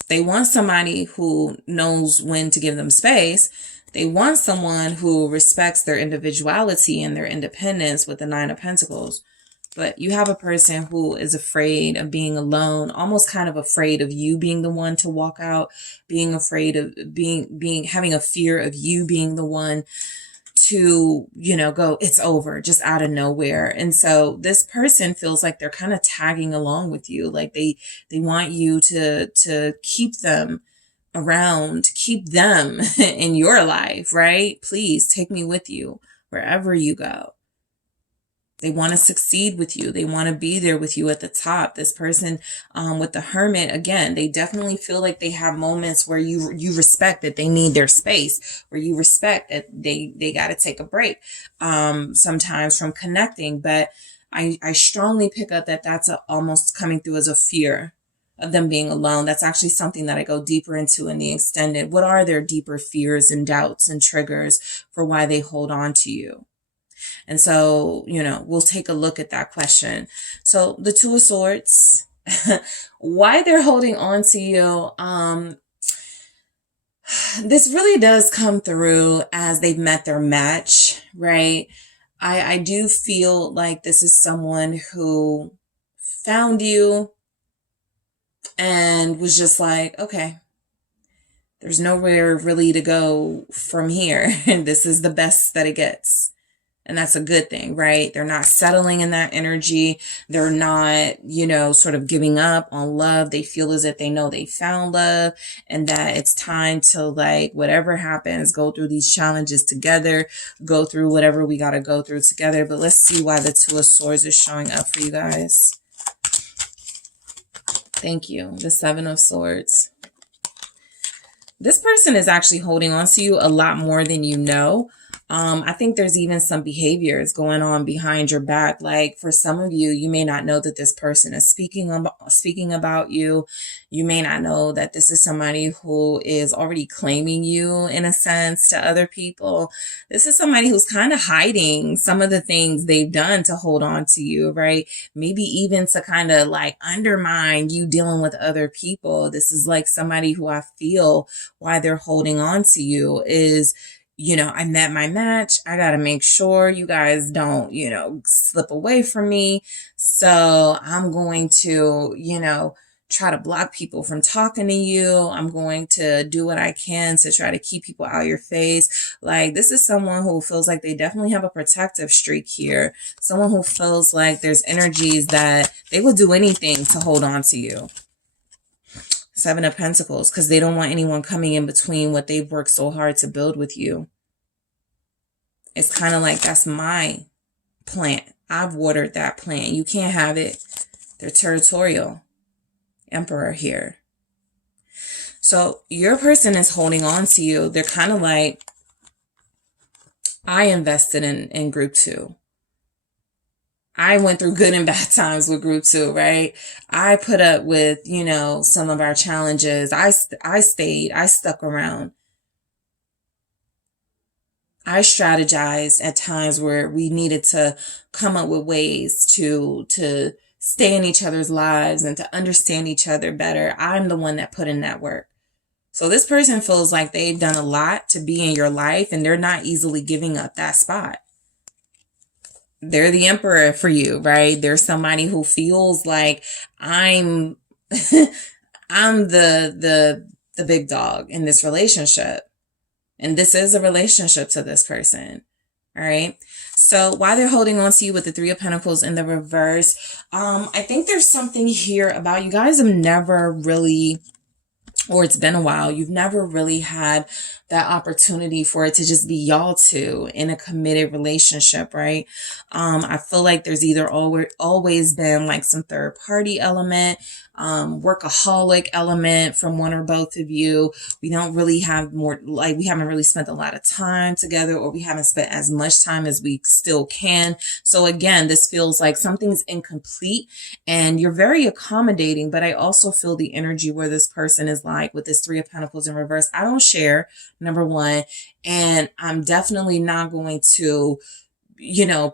They want somebody who knows when to give them space. They want someone who respects their individuality and their independence with the Nine of Pentacles. But you have a person who is afraid of being alone, almost kind of afraid of you being the one to walk out, being afraid of having a fear of you being the one to, you know, go, it's over, just out of nowhere. And so this person feels like they're kind of tagging along with you. Like they want you to keep them around, keep them in your life, right? Please take me with you wherever you go. They want to succeed with you. They want to be there with you at the top. This person with the Hermit, again, they definitely feel like they have moments where you respect that they need their space, where you respect that they got to take a break sometimes from connecting. But I strongly pick up that that's almost coming through as a fear of them being alone. That's actually something that I go deeper into in the extended. What are their deeper fears and doubts and triggers for why they hold on to you? And so, we'll take a look at that question. So the Two of Swords, why they're holding on to you. This really does come through as they've met their match, right? I do feel like this is someone who found you and was just like, okay, there's nowhere really to go from here. And this is the best that it gets. And that's a good thing, right? They're not settling in that energy. They're not, sort of giving up on love. They feel as if they know they found love and that it's time to, like, whatever happens, go through these challenges together, go through whatever we got to go through together. But let's see why the Two of Swords is showing up for you guys. Thank you. The Seven of Swords. This person is actually holding on to you a lot more than you know. I think there's even some behaviors going on behind your back. Like for some of you, you may not know that this person is speaking about you. You may not know that this is somebody who is already claiming you in a sense to other people. This is somebody who's kind of hiding some of the things they've done to hold on to you, right? Maybe even to kind of like undermine you dealing with other people. This is like somebody who I feel why they're holding on to you is, I met my match. I got to make sure you guys don't, slip away from me. So I'm going to, try to block people from talking to you. I'm going to do what I can to try to keep people out of your face. Like this is someone who feels like they definitely have a protective streak here. Someone who feels like there's energies that they will do anything to hold on to you. Seven of Pentacles, because they don't want anyone coming in between what they've worked so hard to build with you. It's kind of like, that's my plant. I've watered that plant. You can't have it. They're territorial. Emperor here. So your person is holding on to you. They're kind of like, I invested in group 2. I went through good and bad times with group 2, right? I put up with, some of our challenges. I stayed, I stuck around. I strategized at times where we needed to come up with ways to stay in each other's lives and to understand each other better. I'm the one that put in that work. So this person feels like they've done a lot to be in your life and they're not easily giving up that spot. They're the emperor for you, right? They're somebody who feels like I'm I'm the big dog in this relationship. And this is a relationship to this person. All right. So why they're holding on to you with the Three of Pentacles in the reverse, I think there's something here about you guys have never really, or it's been a while, you've never really had that opportunity for it to just be y'all two in a committed relationship, right? I feel like there's either always been like some third party element, workaholic element from one or both of you. We don't really have more, like we haven't really spent a lot of time together, or we haven't spent as much time as we still can. So again, this feels like something's incomplete and you're very accommodating, but I also feel the energy where this person is like with this Three of Pentacles in reverse. I don't share, number one, and I'm definitely not going to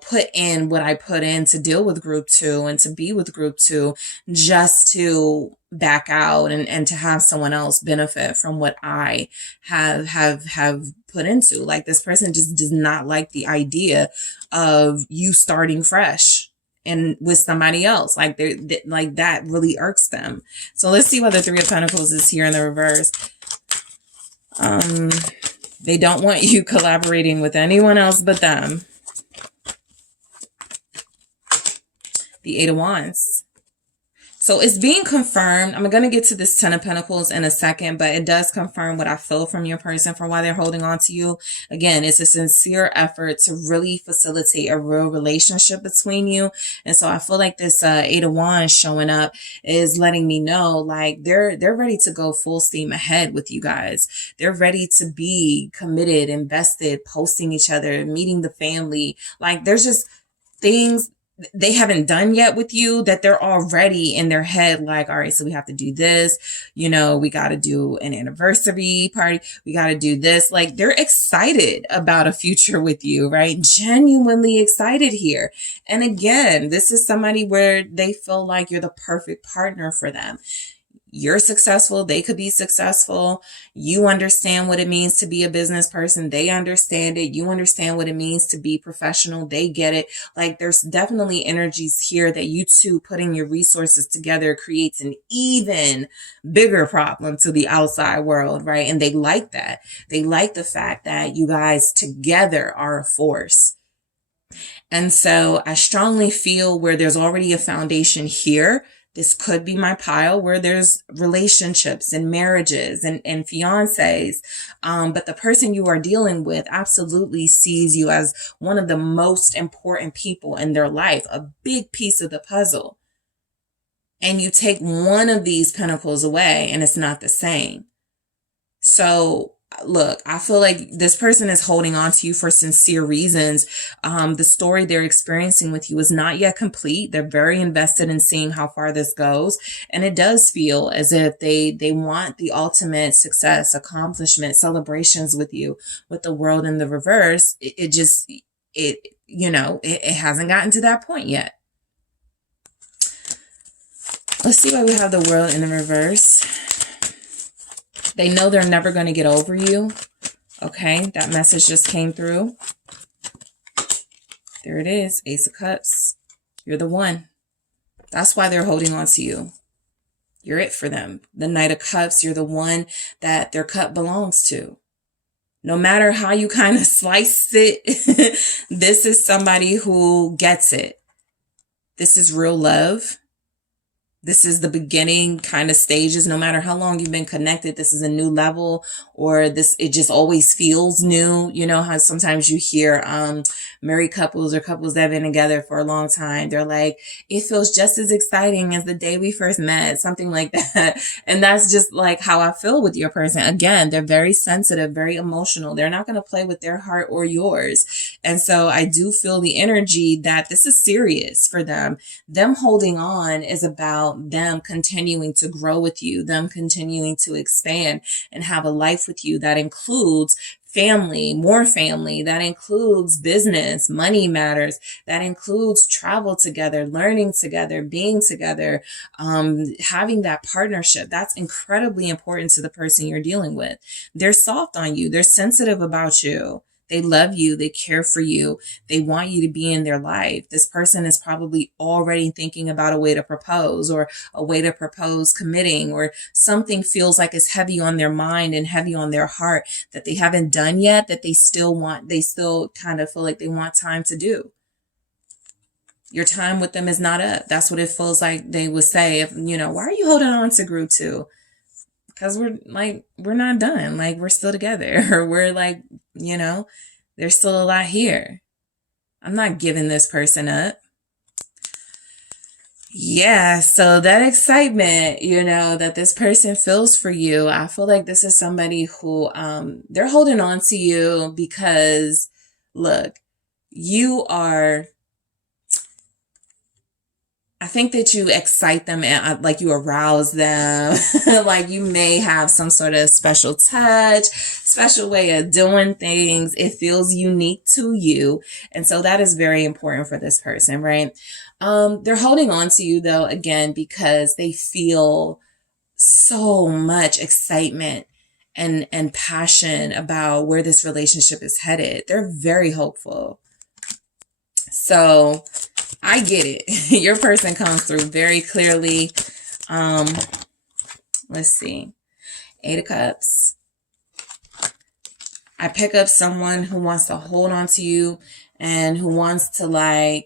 put in what I put in to deal with group 2 and to be with group 2 just to back out and to have someone else benefit from what I have put into. Like this person just does not like the idea of you starting fresh and with somebody else. Like like that really irks them. So let's see what the Three of Pentacles is here in the reverse. They don't want you collaborating with anyone else but them. The Eight of Wands. So it's being confirmed. I'm going to get to this Ten of Pentacles in a second, but it does confirm what I feel from your person for why they're holding on to you. Again, it's a sincere effort to really facilitate a real relationship between you. And so I feel like this Eight of Wands showing up is letting me know like they're ready to go full steam ahead with you guys. They're ready to be committed, invested, posting each other, meeting the family. Like there's just things. they haven't done yet with you, that they're already in their head like, all right, so we have to do this, you know, we got to do an anniversary party, we got to do this. Like, they're excited about a future with you, right? Genuinely excited here. And again, this is somebody where they feel like you're the perfect partner for them. You're successful, they could be successful. You understand what it means to be a business person. They understand it. You understand what it means to be professional. They get it. Like, there's definitely energies here that you two putting your resources together creates an even bigger problem to the outside world, right? And they like that. They like the fact that you guys together are a force. And so I strongly feel where there's already a foundation here. This could be my pile where there's relationships and marriages and fiancés. But the person you are dealing with absolutely sees you as one of the most important people in their life, a big piece of the puzzle. And you take one of these pentacles away and it's not the same. So look, I feel like this person is holding on to you for sincere reasons. The story they're experiencing with you is not yet complete. They're very invested in seeing how far this goes. And it does feel as if they want the ultimate success, accomplishment, celebrations with you. With the world in the reverse, it hasn't gotten to that point yet. Let's see why we have the world in the reverse. They know they're never going to get over you. Okay, that message just came through. There it is, Ace of Cups. You're the one. That's why they're holding on to you. You're it for them. The Knight of Cups, you're the one that their cup belongs to. No matter how you kind of slice it, this is somebody who gets it. This is real love. This is the beginning kind of stages. No matter how long you've been connected, this is a new level, or it just always feels new. You know how sometimes you hear married couples or couples that have been together for a long time. They're like, it feels just as exciting as the day we first met, something like that. And that's just like how I feel with your person. Again, they're very sensitive, very emotional. They're not going to play with their heart or yours. And so I do feel the energy that this is serious for them. Them holding on is about them continuing to grow with you, them continuing to expand and have a life with you that includes family, more family, that includes business, money matters, that includes travel together, learning together, being together, having that partnership. That's incredibly important to the person you're dealing with. They're soft on you. They're sensitive about you. They love you. They care for you. They want you to be in their life. This person is probably already thinking about a way to propose, or a way to propose committing, or something feels like it's heavy on their mind and heavy on their heart that they haven't done yet, that they still kind of feel like they want time to do. Your time with them is not up. That's what it feels like they would say if, why are you holding on to group 2? Because we're not done. Like, we're still together. Or we're like, there's still a lot here. I'm not giving this person up. Yeah, so that excitement, that this person feels for you, I feel like this is somebody who, they're holding on to you because, look, I think that you excite them and like you arouse them. Like you may have some sort of special touch, special way of doing things. It feels unique to you. And so that is very important for this person, right? They're holding on to you though, again, because they feel so much excitement and passion about where this relationship is headed. They're very hopeful. So I get it. Your person comes through very clearly. Let's see. 8 of Cups. I pick up someone who wants to hold on to you and who wants to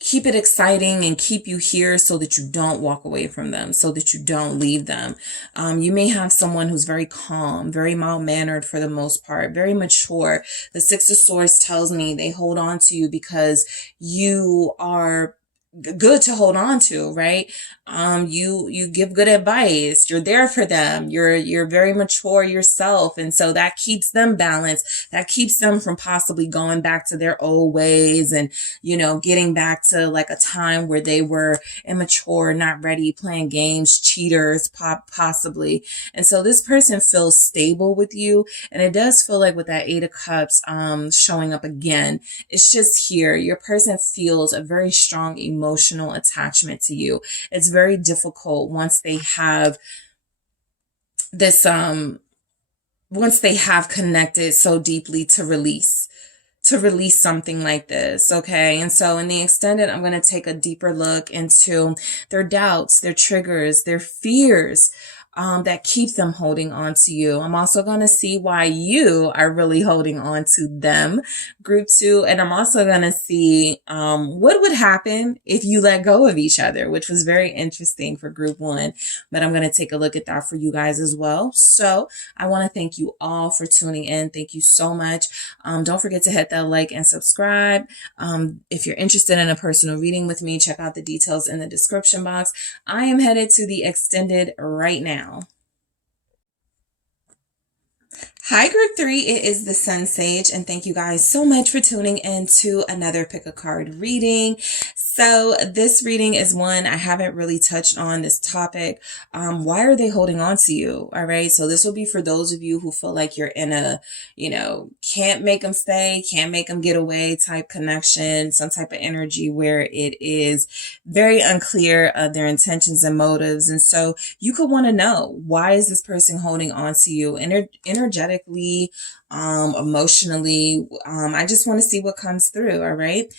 keep it exciting and keep you here so that you don't walk away from them, so that you don't leave them. You may have someone who's very calm, very mild-mannered for the most part, very mature. The 6 of Swords tells me they hold on to you because you are good to hold on to, right? You give good advice. You're there for them. You're very mature yourself. And so that keeps them balanced. That keeps them from possibly going back to their old ways and, getting back to like a time where they were immature, not ready, playing games, cheaters, possibly. And so this person feels stable with you. And it does feel like with that Eight of Cups, showing up again, it's just here. Your person feels a very strong emotional attachment to you. It's very difficult once they have this, once they have connected so deeply to release something like this. Okay. And so in the extended, I'm going to take a deeper look into their doubts, their triggers, their fears, that keep them holding on to you. I'm also going to see why you are really holding on to them, group 2. And I'm also going to see what would happen if you let go of each other, which was very interesting for group 1. But I'm going to take a look at that for you guys as well. So I want to thank you all for tuning in. Thank you so much. Don't forget to hit that like and subscribe. If you're interested in a personal reading with me, check out the details in the description box. I am headed to the extended right now. Hi, group 3. It is the SunSage, and thank you guys so much for tuning in to another pick a card reading. So this reading is one I haven't really touched on this topic. Why are they holding on to you? All right. So this will be for those of you who feel like you're in a, can't make them stay, can't make them get away type connection, some type of energy where it is very unclear of their intentions and motives. And so you could want to know, why is this person holding on to you energetically, emotionally? I just want to see what comes through. All right.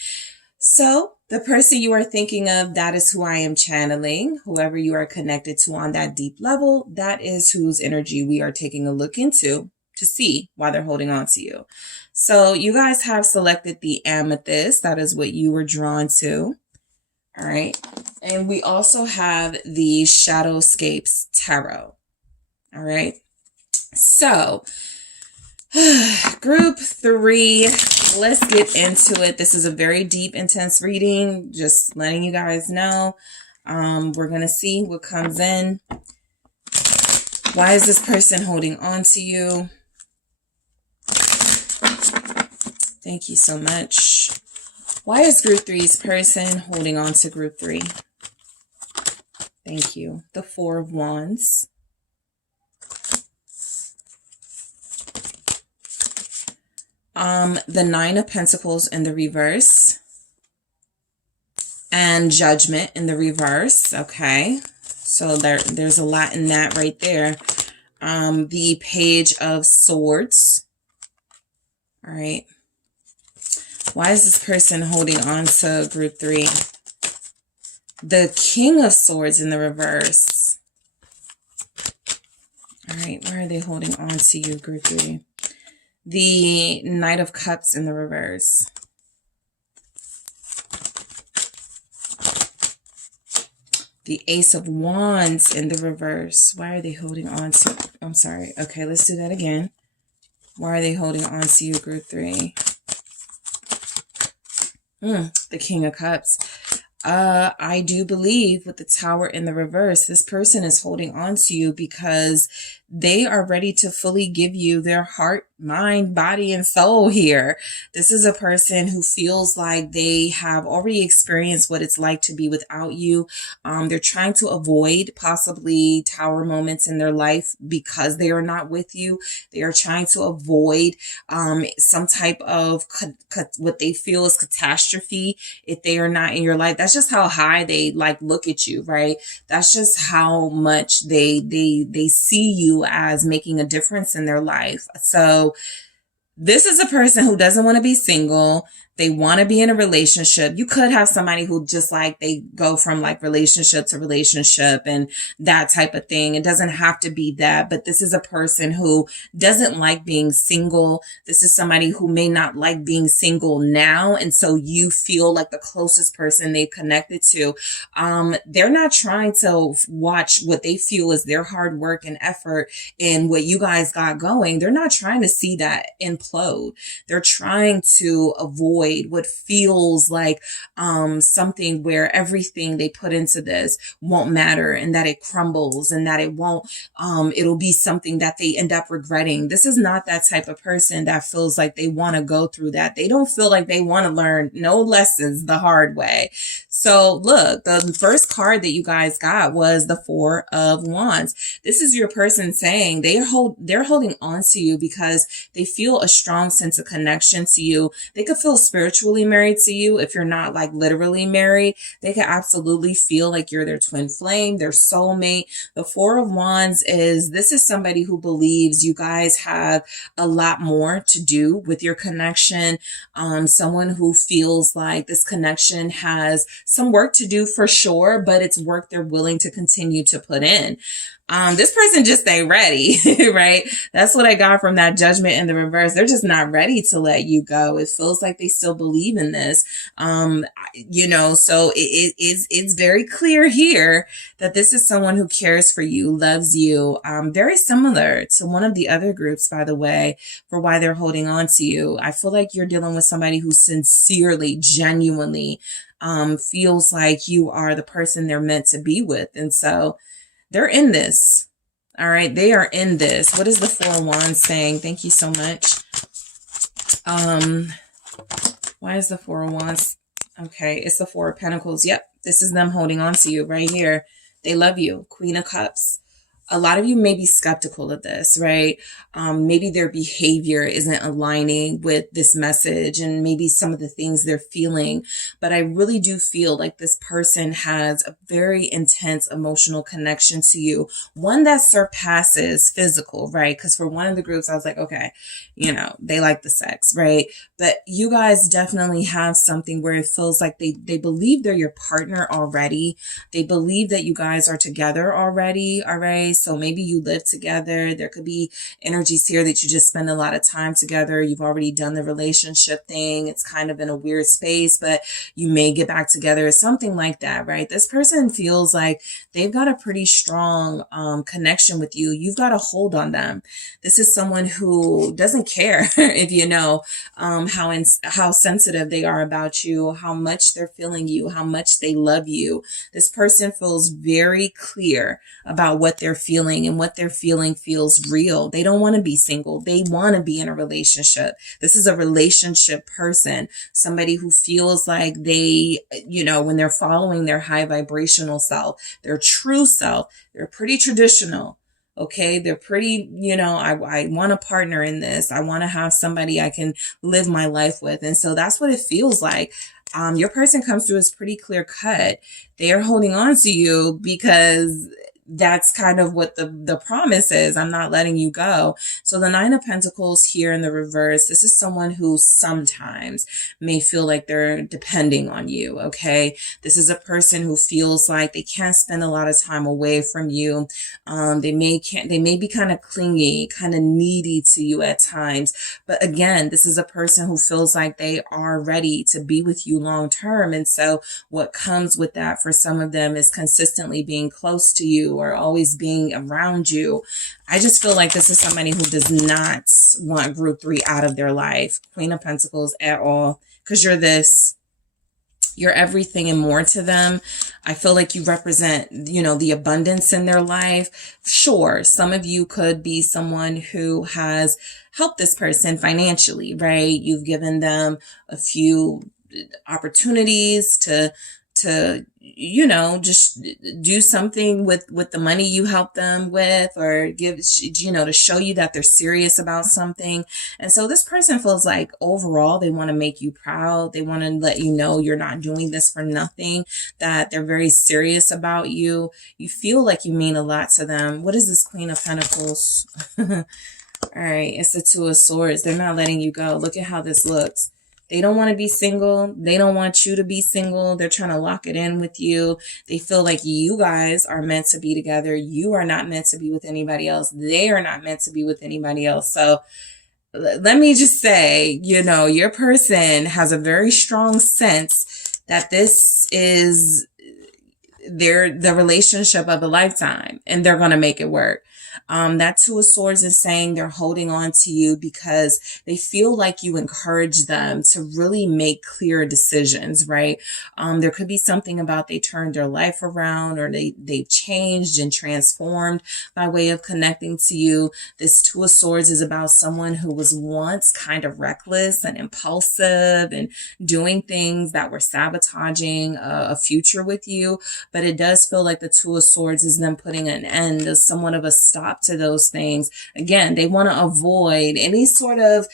So the person you are thinking of, that is who I am channeling. Whoever you are connected to on that deep level, that is whose energy we are taking a look into to see why they're holding on to you. So you guys have selected the amethyst. That is what you were drawn to. All right. And we also have the Shadowscapes Tarot. All right. So group 3, let's get into it. This is a very deep, intense reading. Just letting you guys know. We're going to see what comes in. Why is this person holding on to you? Thank you so much. Why is group 3's person holding on to group 3? Thank you. The Four of Wands. The Nine of Pentacles in the reverse, and Judgment in the reverse. Okay, so there's a lot in that right there. The Page of Swords. All right. Why is this person holding on to group 3? The King of Swords in the reverse. All right, why are they holding on to you, group 3? The Knight of Cups in the reverse. The Ace of Wands in the reverse. Why are they holding on to... I'm sorry. Okay, let's do that again. Why are they holding on to you, group 3? The King of Cups. I do believe with the Tower in the reverse, this person is holding on to you because they are ready to fully give you their heart, mind, body, and soul here. This is a person who feels like they have already experienced what it's like to be without you. They're trying to avoid possibly tower moments in their life because they are not with you. They are trying to avoid some type of what they feel is catastrophe if they are not in your life. That's just how high they look at you, right? That's just how much they see you as making a difference in their life. So this is a person who doesn't want to be single. They want to be in a relationship. You could have somebody who just they go from relationship to relationship and that type of thing. It doesn't have to be that, but this is a person who doesn't like being single. This is somebody who may not like being single now. And so you feel like the closest person they've connected to. They're not trying to watch what they feel is their hard work and effort and what you guys got going. They're not trying to see that implode. They're trying to avoid void, what feels like something where everything they put into this won't matter, and that it crumbles, and that it won't, it'll be something that they end up regretting. This is not that type of person that feels like they want to go through that. They don't feel like they want to learn no lessons the hard way. So look, the first card that you guys got was the Four of Wands. This is your person saying they're holding on to you because they feel a strong sense of connection to you. They could feel spiritually married to you. If you're not like literally married, they could absolutely feel like you're their twin flame, their soulmate. The Four of Wands this is somebody who believes you guys have a lot more to do with your connection. Someone who feels like this connection has some work to do for sure, but it's work they're willing to continue to put in. This person just ain't ready, right? That's what I got from that Judgment in the reverse. They're just not ready to let you go. It feels like they still believe in this. So it's very clear here that this is someone who cares for you, loves you, very similar to one of the other groups, by the way, for why they're holding on to you. I feel like you're dealing with somebody who sincerely, genuinely, feels like you are the person they're meant to be with. And so they're in this. All right. They are in this. What is the Four of Wands saying? Thank you so much. Why is the Four of Wands? Okay. It's the Four of Pentacles. Yep. This is them holding on to you right here. They love you. Queen of Cups. A lot of you may be skeptical of this, right? Maybe their behavior isn't aligning with this message and maybe some of the things they're feeling. But I really do feel like this person has a very intense emotional connection to you. One that surpasses physical, right? Because for one of the groups, I was like, okay, they like the sex, right? But you guys definitely have something where it feels like they believe they're your partner already. They believe that you guys are together already, all right? So maybe you live together. There could be energies here that you just spend a lot of time together. You've already done the relationship thing. It's kind of in a weird space, but you may get back together. Something like that, right? This person feels like they've got a pretty strong connection with you. You've got a hold on them. This is someone who doesn't care if you know how sensitive they are about you, how much they're feeling you, how much they love you. This person feels very clear about what they're feeling, and what they're feeling feels real. They don't want to be single. They want to be in a relationship. This is a relationship person, somebody who feels like they, when they're following their high vibrational self, their true self, they're pretty traditional. Okay. They're pretty, I want a partner in this. I want to have somebody I can live my life with. And so that's what it feels like. Your person comes through as pretty clear cut. They are holding on to you because that's kind of what the promise is. I'm not letting you go. So the Nine of Pentacles here in the reverse, this is someone who sometimes may feel like they're depending on you. Okay. This is a person who feels like they can't spend a lot of time away from you. They may be kind of clingy, kind of needy to you at times. But again, this is a person who feels like they are ready to be with you long term. And so what comes with that for some of them is consistently being close to you, or always being around you. I just feel like this is somebody who does not want group 3 out of their life. Queen of Pentacles at all, because you're everything and more to them. I feel like you represent, the abundance in their life. Sure, some of you could be someone who has helped this person financially, right? You've given them a few opportunities to just do something with the money you help them with, or give, to show you that they're serious about something. And so this person feels like overall they want to make you proud. They want to let you know you're not doing this for nothing, that they're very serious about you. You feel like you mean a lot to them. What is this Queen of Pentacles? All right. It's the Two of Swords. They're not letting you go. Look at how this looks. They don't want to be single. They don't want you to be single. They're trying to lock it in with you. They feel like you guys are meant to be together. You are not meant to be with anybody else. They are not meant to be with anybody else. So let me just say, your person has a very strong sense that this is the relationship of a lifetime, and they're going to make it work. That Two of Swords is saying they're holding on to you because they feel like you encourage them to really make clear decisions, right? There could be something about they turned their life around, or they've changed and transformed by way of connecting to you. This Two of Swords is about someone who was once kind of reckless and impulsive and doing things that were sabotaging a future with you. But it does feel like the Two of Swords is them putting an end, or somewhat of a stop to those things. Again, they want to avoid any sort of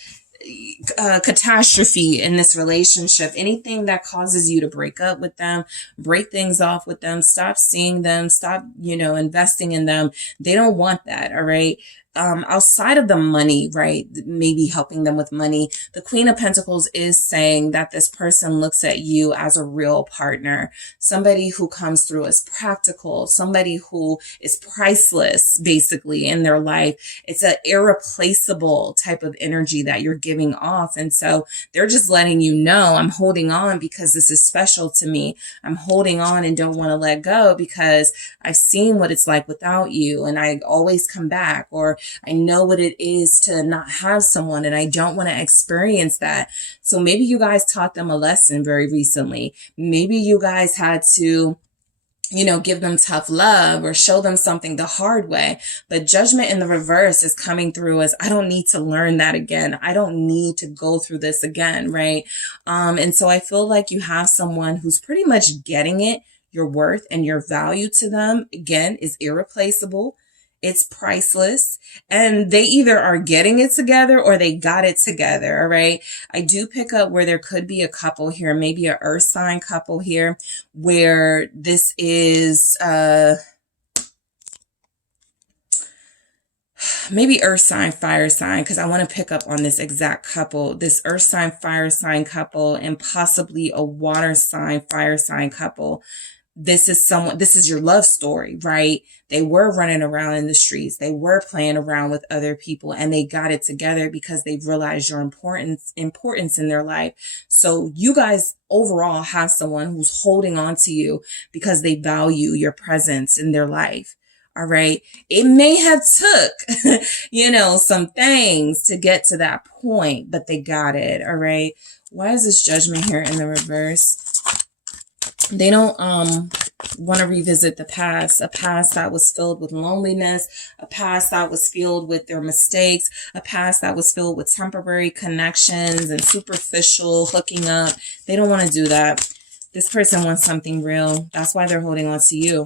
catastrophe in this relationship. Anything that causes you to break up with them, break things off with them, stop seeing them, stop, investing in them. They don't want that. All right. Outside of the money, right? Maybe helping them with money. The Queen of Pentacles is saying that this person looks at you as a real partner, somebody who comes through as practical, somebody who is priceless, basically, in their life. It's an irreplaceable type of energy that you're giving off. And so they're just letting you know, I'm holding on because this is special to me. I'm holding on and don't want to let go because I've seen what it's like without you, and I always come back, or I know what it is to not have someone and I don't want to experience that. So maybe you guys taught them a lesson very recently. Maybe you guys had to, give them tough love or show them something the hard way. But Judgment in the reverse is coming through as, I don't need to learn that again. I don't need to go through this again, right? And so I feel like you have someone who's pretty much getting it. Your worth and your value to them, again, is irreplaceable. It's priceless, and they either are getting it together or they got it together. All right. I do pick up where there could be a couple here, maybe an earth sign couple here, where this is, maybe earth sign, fire sign, because I want to pick up on this exact couple, this earth sign, fire sign couple, and possibly a water sign, fire sign couple. This is your love story, right? They were running around in the streets. They were playing around with other people, and they got it together because they realized your importance in their life. So you guys overall have someone who's holding on to you because they value your presence in their life. All right. It may have took, some things to get to that point, but they got it. All right. Why is this Judgment here in the reverse? They don't want to revisit the past, a past that was filled with loneliness, a past that was filled with their mistakes, a past that was filled with temporary connections and superficial hooking up. They don't want to do that. This person wants something real. That's why they're holding on to you.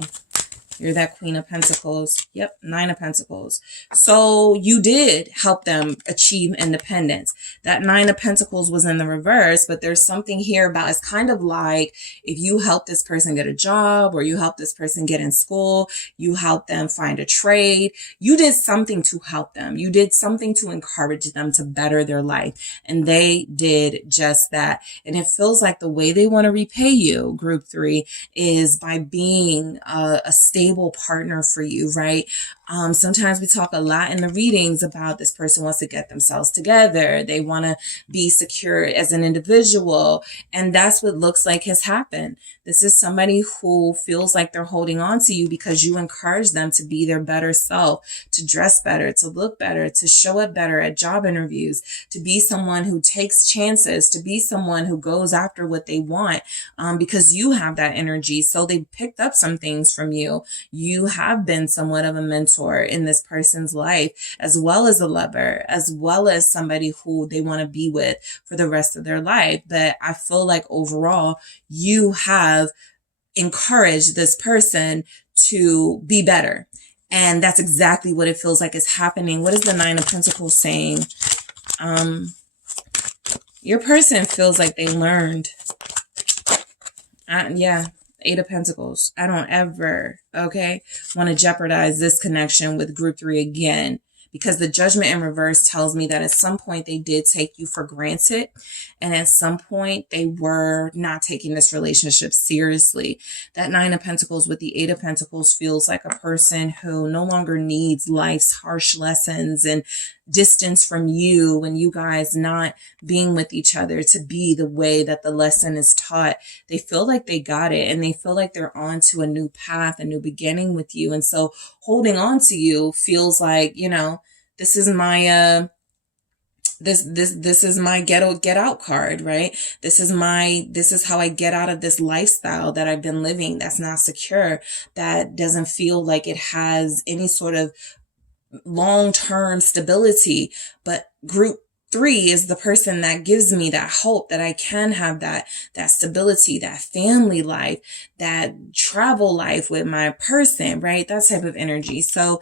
You're that Queen of Pentacles. Yep, Nine of Pentacles. So you did help them achieve independence. That Nine of Pentacles was in the reverse, but there's something here about, it's kind of like if you help this person get a job, or you help this person get in school, you help them find a trade. You did something to help them. You did something to encourage them to better their life. And they did just that. And it feels like the way they want to repay you, Group 3, is by being a stable partner for you, right? Sometimes we talk a lot in the readings about this person wants to get themselves together. They want to be secure as an individual. And that's what looks like has happened. This is somebody who feels like they're holding on to you because you encourage them to be their better self, to dress better, to look better, to show up better at job interviews, to be someone who takes chances, to be someone who goes after what they want, because you have that energy. So they picked up some things from you. You have been somewhat of a mentor in this person's life, as well as a lover, as well as somebody who they want to be with for the rest of their life. But I feel like overall, you have encouraged this person to be better. And that's exactly what it feels like is happening. What is the Nine of Pentacles saying? Your person feels like they learned. Yeah. Eight of Pentacles. I don't ever, want to jeopardize this connection with Group 3 again, because the Judgment in reverse tells me that at some point they did take you for granted, and at some point they were not taking this relationship seriously. That Nine of Pentacles with the Eight of Pentacles feels like a person who no longer needs life's harsh lessons and distance from you and you guys not being with each other to be the way that the lesson is taught. They feel like they got it, and they feel like they're on to a new path, a new beginning with you. And so holding on to you feels like, you know, this is my this is my get out card, right? This is how I get out of this lifestyle that I've been living that's not secure, that doesn't feel like it has any sort of long-term stability. But group 3 is the person that gives me that hope that I can have that stability, that family life, that travel life with my person, right? That type of energy. So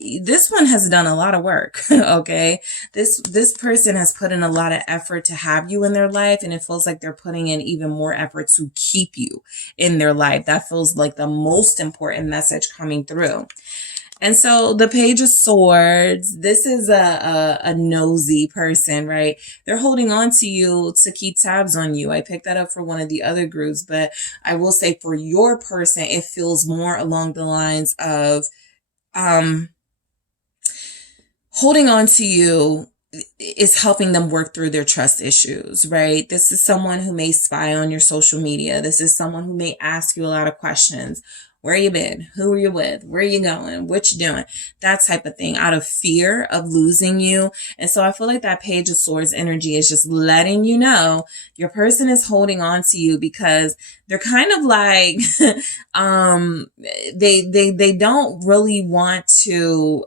this one has done a lot of work. Okay. This person has put in a lot of effort to have you in their life, and it feels like they're putting in even more effort to keep you in their life. That feels like the most important message coming through. And so the Page of Swords, this is a nosy person, right? They're holding on to you to keep tabs on you. I picked that up for one of the other groups, but I will say for your person, it feels more along the lines of holding on to you is helping them work through their trust issues, right? This is someone who may spy on your social media. This is someone who may ask you a lot of questions. Where you been? Who are you with? Where are you going? What you doing? That type of thing, out of fear of losing you. And so I feel like that Page of Swords energy is just letting you know your person is holding on to you because they're kind of like, they don't really want to,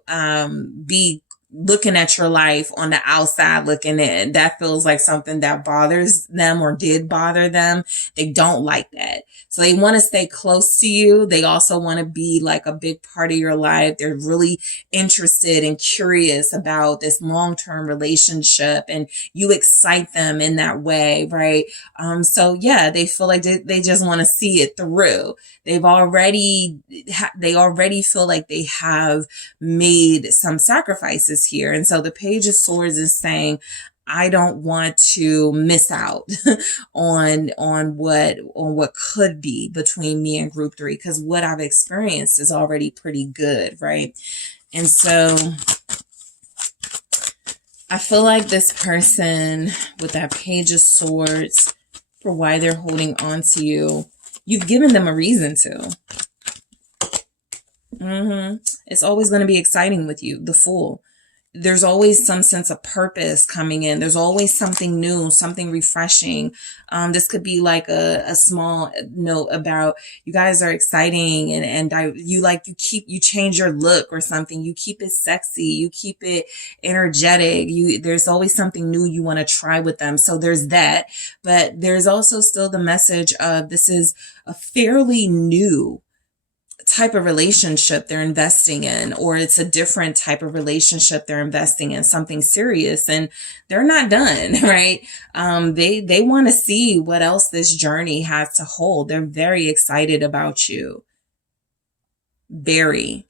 be looking at your life on the outside looking in. That feels like something that bothers them or did bother them. They don't like that. So they want to stay close to you. They also want to be like a big part of your life. They're really interested and curious about this long-term relationship, and you excite them in that way, right? So yeah, they feel like they just want to see it through. They already feel like they have made some sacrifices here. And so the Page of Swords is saying, I don't want to miss out on what could be between me and group 3, because what I've experienced is already pretty good, right? And so I feel like this person with that Page of Swords, for why they're holding on to you, you've given them a reason to. It's always going to be exciting with you, the Fool. There's always some sense of purpose coming in. There's always something new, something refreshing. This could be like a small note about you guys are exciting and you change your look or something. You keep it sexy. You keep it energetic. There's always something new you want to try with them. So there's that, but there's also still the message of this is a fairly new type of relationship they're investing in, or it's a different type of relationship they're investing in, something serious, and they're not done, right? They want to see what else this journey has to hold. They're very excited about you. Very.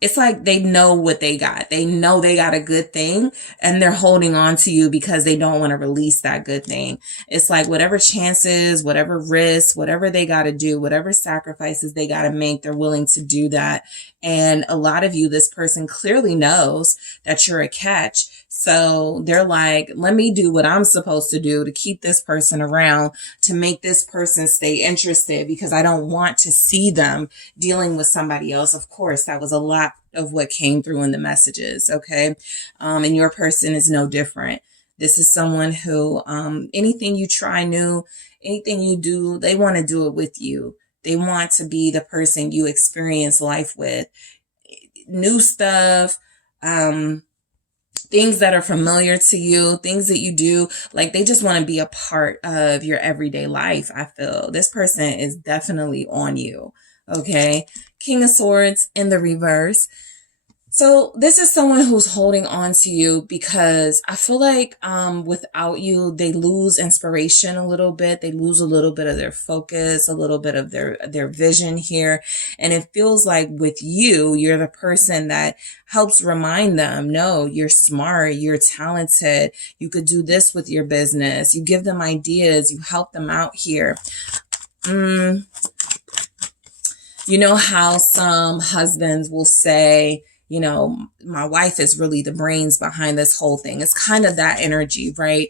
It's like they know what they got. They know they got a good thing, and they're holding on to you because they don't want to release that good thing. It's like whatever chances, whatever risks, whatever they got to do, whatever sacrifices they got to make, they're willing to do that. And a lot of you, this person clearly knows that you're a catch. So they're like, let me do what I'm supposed to do to keep this person around, to make this person stay interested, because I don't want to see them dealing with somebody else. Of course, that was a lot of what came through in the messages. Okay. And your person is no different. This is someone who, anything you try new, anything you do, they want to do it with you. They want to be the person you experience life with. New stuff, things that are familiar to you, things that you do, like they just want to be a part of your everyday life. I feel this person is definitely on you. Okay. King of Swords in the reverse. So this is someone who's holding on to you because I feel like without you, they lose inspiration a little bit. They lose a little bit of their focus, a little bit of their vision here. And it feels like with you, you're the person that helps remind them, no, you're smart, you're talented, you could do this with your business. You give them ideas, you help them out here. You know how some husbands will say, you know, my wife is really the brains behind this whole thing. It's kind of that energy, right?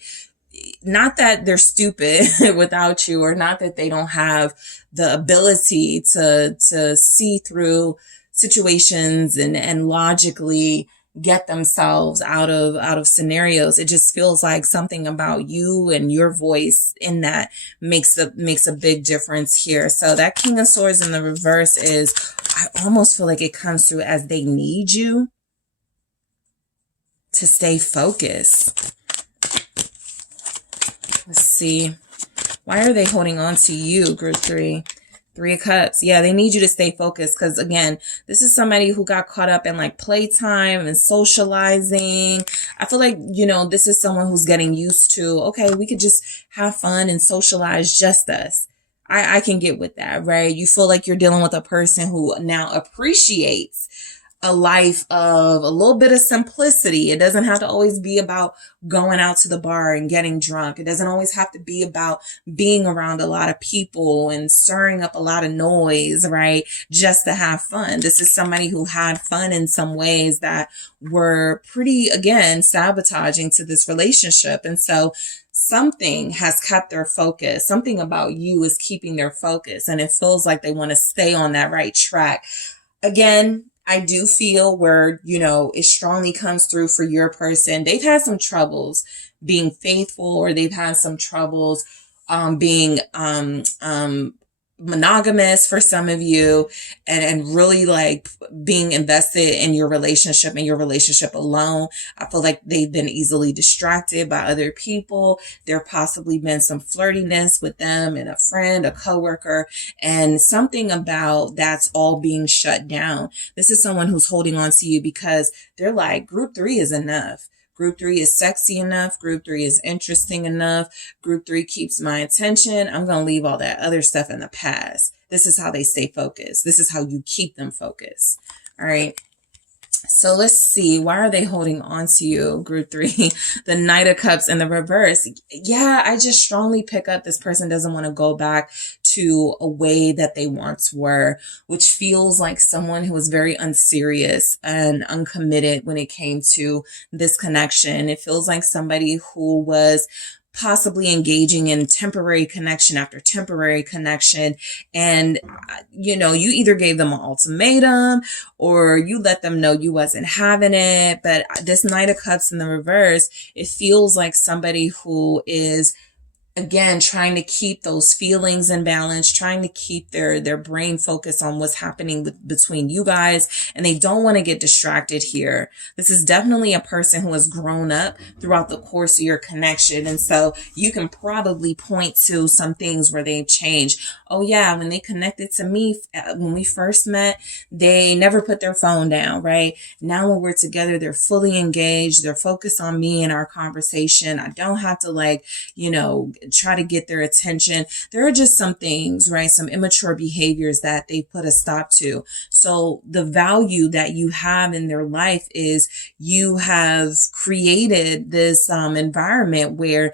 Not that they're stupid without you, or not that they don't have the ability to see through situations and logically get themselves out of scenarios. It just feels like something about you and your voice in that makes a big difference here. So that King of Swords in the reverse is, I almost feel like it comes through as they need you to stay focused. Let's see. Why are they holding on to you, group 3? 3 of Cups. Yeah, they need you to stay focused because, again, this is somebody who got caught up in like playtime and socializing. I feel like, you know, this is someone who's getting used to, okay, we could just have fun and socialize just us. I can get with that, right? You feel like you're dealing with a person who now appreciates a life of a little bit of simplicity. It doesn't have to always be about going out to the bar and getting drunk. It doesn't always have to be about being around a lot of people and stirring up a lot of noise, right? Just to have fun. This is somebody who had fun in some ways that were pretty, again, sabotaging to this relationship. And so something has kept their focus. Something about you is keeping their focus. And it feels like they want to stay on that right track. Again, I do feel where, you know, it strongly comes through for your person. They've had some troubles being faithful, or they've had some troubles being monogamous for some of you, and really like being invested in your relationship and your relationship alone. I feel like they've been easily distracted by other people. There possibly been some flirtiness with them and a friend, a coworker, and something about that's all being shut down. This is someone who's holding on to you because they're like, group 3 is enough. Group 3 is sexy enough. Group 3 is interesting enough. Group 3 keeps my attention. I'm going to leave all that other stuff in the past. This is how they stay focused. This is how you keep them focused. All right. So let's see. Why are they holding on to you, group 3? The Knight of Cups in the reverse. Yeah, I just strongly pick up this person doesn't want to go back to a way that they once were, which feels like someone who was very unserious and uncommitted when it came to this connection. It feels like somebody who was possibly engaging in temporary connection after temporary connection. And, you know, you either gave them an ultimatum or you let them know you wasn't having it. But this Knight of Cups in the reverse, it feels like somebody who is, again, trying to keep those feelings in balance, trying to keep their brain focused on what's happening between you guys. And they don't want to get distracted here. This is definitely a person who has grown up throughout the course of your connection. And so you can probably point to some things where they've changed. Oh yeah, when they connected to me, when we first met, they never put their phone down, right? Now when we're together, they're fully engaged. They're focused on me and our conversation. I don't have to like, you know, try to get their attention. There are just some things, right? Some immature behaviors that they put a stop to. So the value that you have in their life is you have created this environment where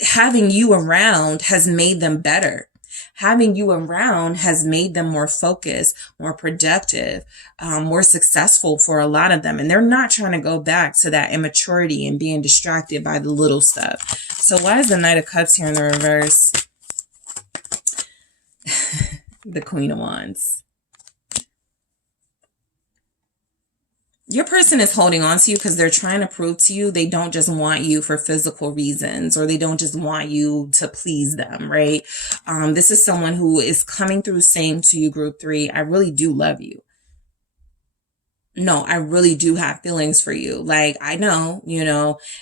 having you around has made them better. Having you around has made them more focused, more productive, more successful for a lot of them. And they're not trying to go back to that immaturity and being distracted by the little stuff. So why is the Knight of Cups here in the reverse? The Queen of Wands. Your person is holding on to you because they're trying to prove to you they don't just want you for physical reasons, or they don't just want you to please them, right? This is someone who is coming through saying to you, group 3, I really do love you. no, I really do have feelings for you. Like, I know,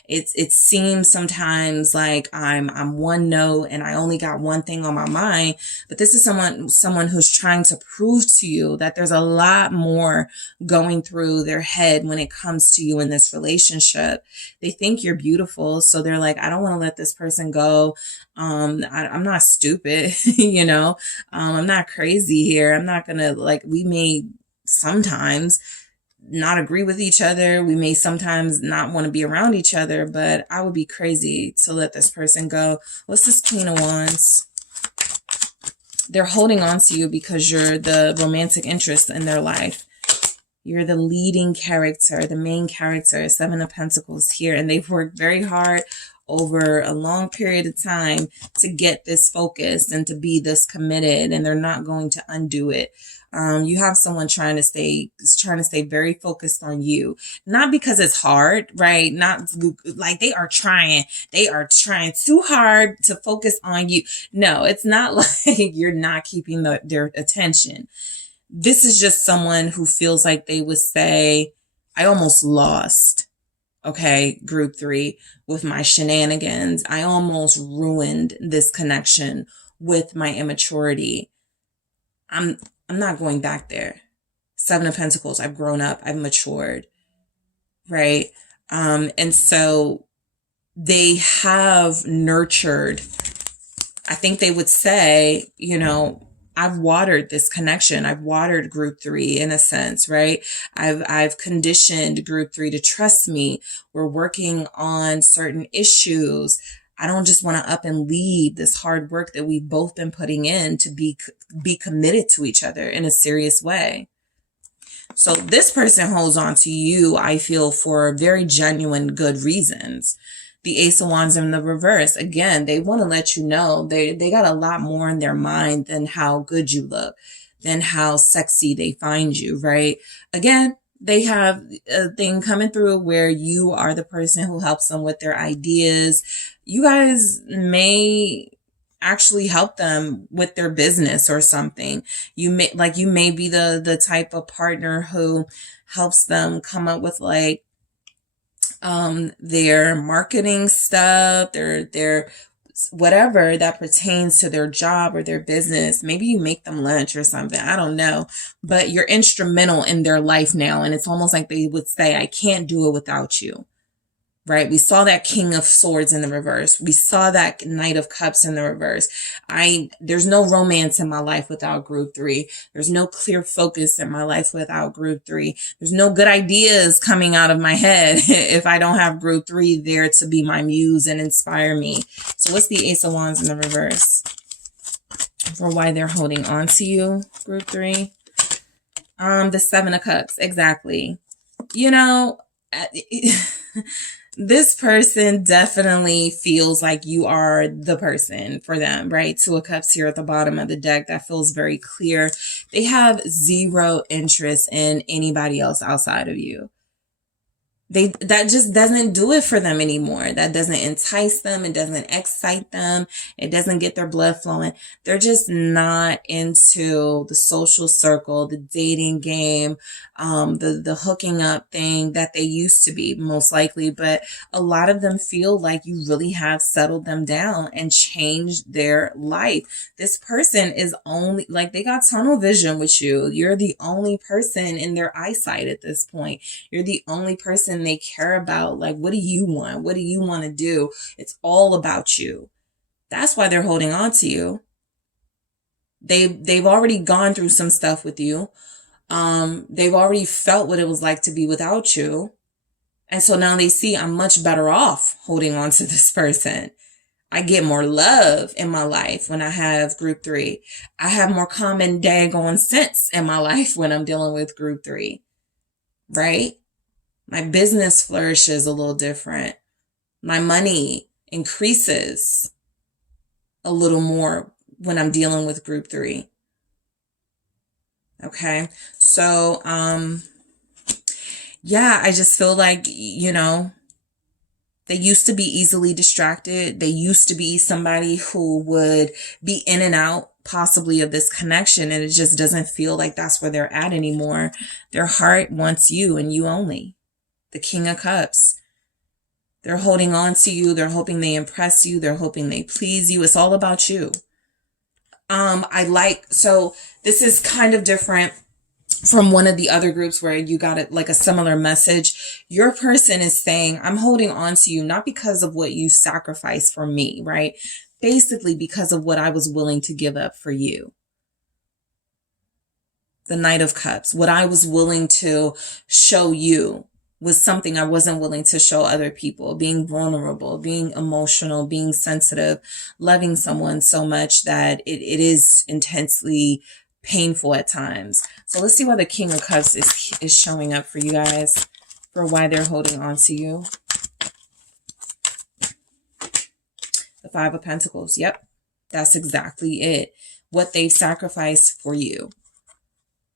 it seems sometimes like I'm one note and I only got one thing on my mind, but this is someone who's trying to prove to you that there's a lot more going through their head when it comes to you in this relationship. They think you're beautiful, so they're like, I don't want to let this person go. I'm not stupid, I'm not crazy here. I'm not gonna, like, we may sometimes not agree with each other. We may sometimes not want to be around each other, but I would be crazy to let this person go. What's this Queen of Wands? They're holding on to you because you're the romantic interest in their life. You're the leading character, the main character, Seven of Pentacles here. And they've worked very hard over a long period of time to get this focus and to be this committed, and they're not going to undo it. You have someone trying to stay very focused on you, not because it's hard, right? Not like they are trying too hard to focus on you. No, it's not like you're not keeping their attention. This is just someone who feels like they would say, I almost lost. Okay, group 3, with my shenanigans. I almost ruined this connection with my immaturity. I'm not going back there. Seven of Pentacles. I've grown up. I've matured. Right? And so they have nurtured. I think they would say, I've watered this connection. I've watered group 3 in a sense, right? I've conditioned group 3 to trust me. We're working on certain issues. I don't just want to up and leave this hard work that we've both been putting in to be committed to each other in a serious way. So this person holds on to you, I feel, for very genuine good reasons. The Ace of Wands in the reverse. Again, they want to let you know they got a lot more in their mind than how good you look, than how sexy they find you, right? Again, they have a thing coming through where you are the person who helps them with their ideas. You guys may actually help them with their business or something. You may be the type of partner who helps them come up with like their marketing stuff, their whatever that pertains to their job or their business. Maybe you make them lunch or something. I don't know, but you're instrumental in their life now. And it's almost like they would say, I can't do it without you. Right? We saw that King of Swords in the reverse. We saw that Knight of Cups in the reverse. There's no romance in my life without group 3. There's no clear focus in my life without group 3. There's no good ideas coming out of my head if I don't have group 3 there to be my muse and inspire me. So what's the Ace of wands in the reverse for why they're holding on to you, group 3? The 7 of cups. Exactly. This person definitely feels like you are the person for them, right? 2 of cups here at the bottom of the deck. That feels very clear. They have zero interest in anybody else outside of you. That just doesn't do it for them anymore. That doesn't entice them. It doesn't excite them. It doesn't get their blood flowing. They're just not into the social circle, the dating game, the hooking up thing that they used to be, most likely. But a lot of them feel like you really have settled them down and changed their life. This person is only, like, they got tunnel vision with you. You're the only person in their eyesight at this point. You're the only person they care about. Like, what do you want? What do you want to do? It's all about you. That's why they're holding on to you. They've already gone through some stuff with you. They've already felt what it was like to be without you. And so now they see I'm much better off holding on to this person. I get more love in my life when I have group 3. I have more common daggone sense in my life when I'm dealing with group 3. Right? My business flourishes a little different. My money increases a little more when I'm dealing with group 3. Okay. So, yeah, I just feel like, they used to be easily distracted. They used to be somebody who would be in and out possibly of this connection, and it just doesn't feel like that's where they're at anymore. Their heart wants you and you only. The King of Cups. They're holding on to you. They're hoping they impress you. They're hoping they please you. It's all about you. So this is kind of different from one of the other groups where you got it like a similar message. Your person is saying, I'm holding on to you, not because of what you sacrificed for me, right? Basically because of what I was willing to give up for you. The Knight of Cups, what I was willing to show you was something I wasn't willing to show other people. Being vulnerable, being emotional, being sensitive, loving someone so much that it is intensely painful at times. So let's see why the King of Cups is showing up for you guys, for why they're holding on to you. The Five of Pentacles. Yep, that's exactly it. What they've sacrificed for you.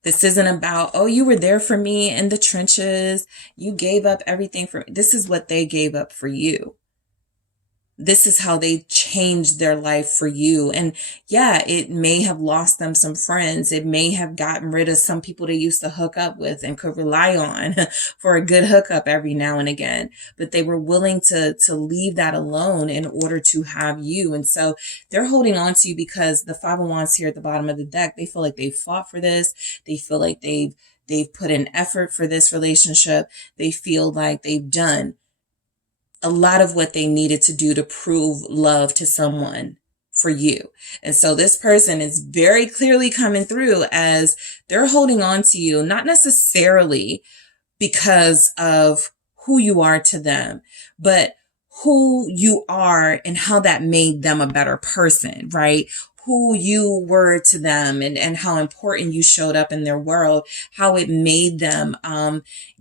This isn't about, oh, you were there for me in the trenches. You gave up everything for me. This is what they gave up for you. This is how they changed their life for you. And yeah, it may have lost them some friends. It may have gotten rid of some people they used to hook up with and could rely on for a good hookup every now and again. But they were willing to leave that alone in order to have you. And so they're holding on to you because the Five of Wands here at the bottom of the deck, they feel like they've fought for this. They feel like they've put in effort for this relationship. They feel like they've done a lot of what they needed to do to prove love to someone for you. And so this person is very clearly coming through as they're holding on to you, not necessarily because of who you are to them, but who you are and how that made them a better person, right? Who you were to them and how important you showed up in their world, how it made them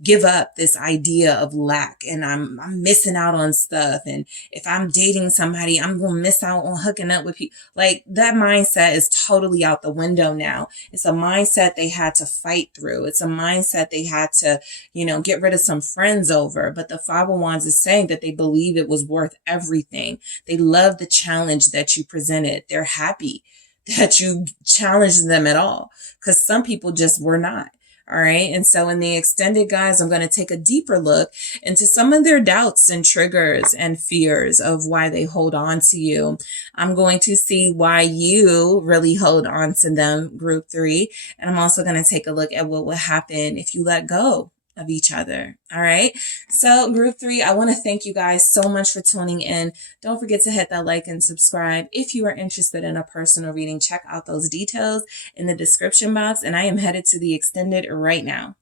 give up this idea of lack and I'm missing out on stuff. And if I'm dating somebody, I'm going to miss out on hooking up with people. Like that mindset is totally out the window now. It's a mindset they had to fight through. It's a mindset they had to, get rid of some friends over. But the Five of Wands is saying that they believe it was worth everything. They love the challenge that you presented. They're happy that you challenged them at all, because some people just were not. All right. And so in the extended, guys, I'm going to take a deeper look into some of their doubts and triggers and fears of why they hold on to you. I'm going to see why you really hold on to them, group 3. And I'm also going to take a look at what would happen if you let go of each other. All right. So group 3, I want to thank you guys so much for tuning in. Don't forget to hit that like and subscribe. If you are interested in a personal reading, check out those details in the description box. And I am headed to the extended right now.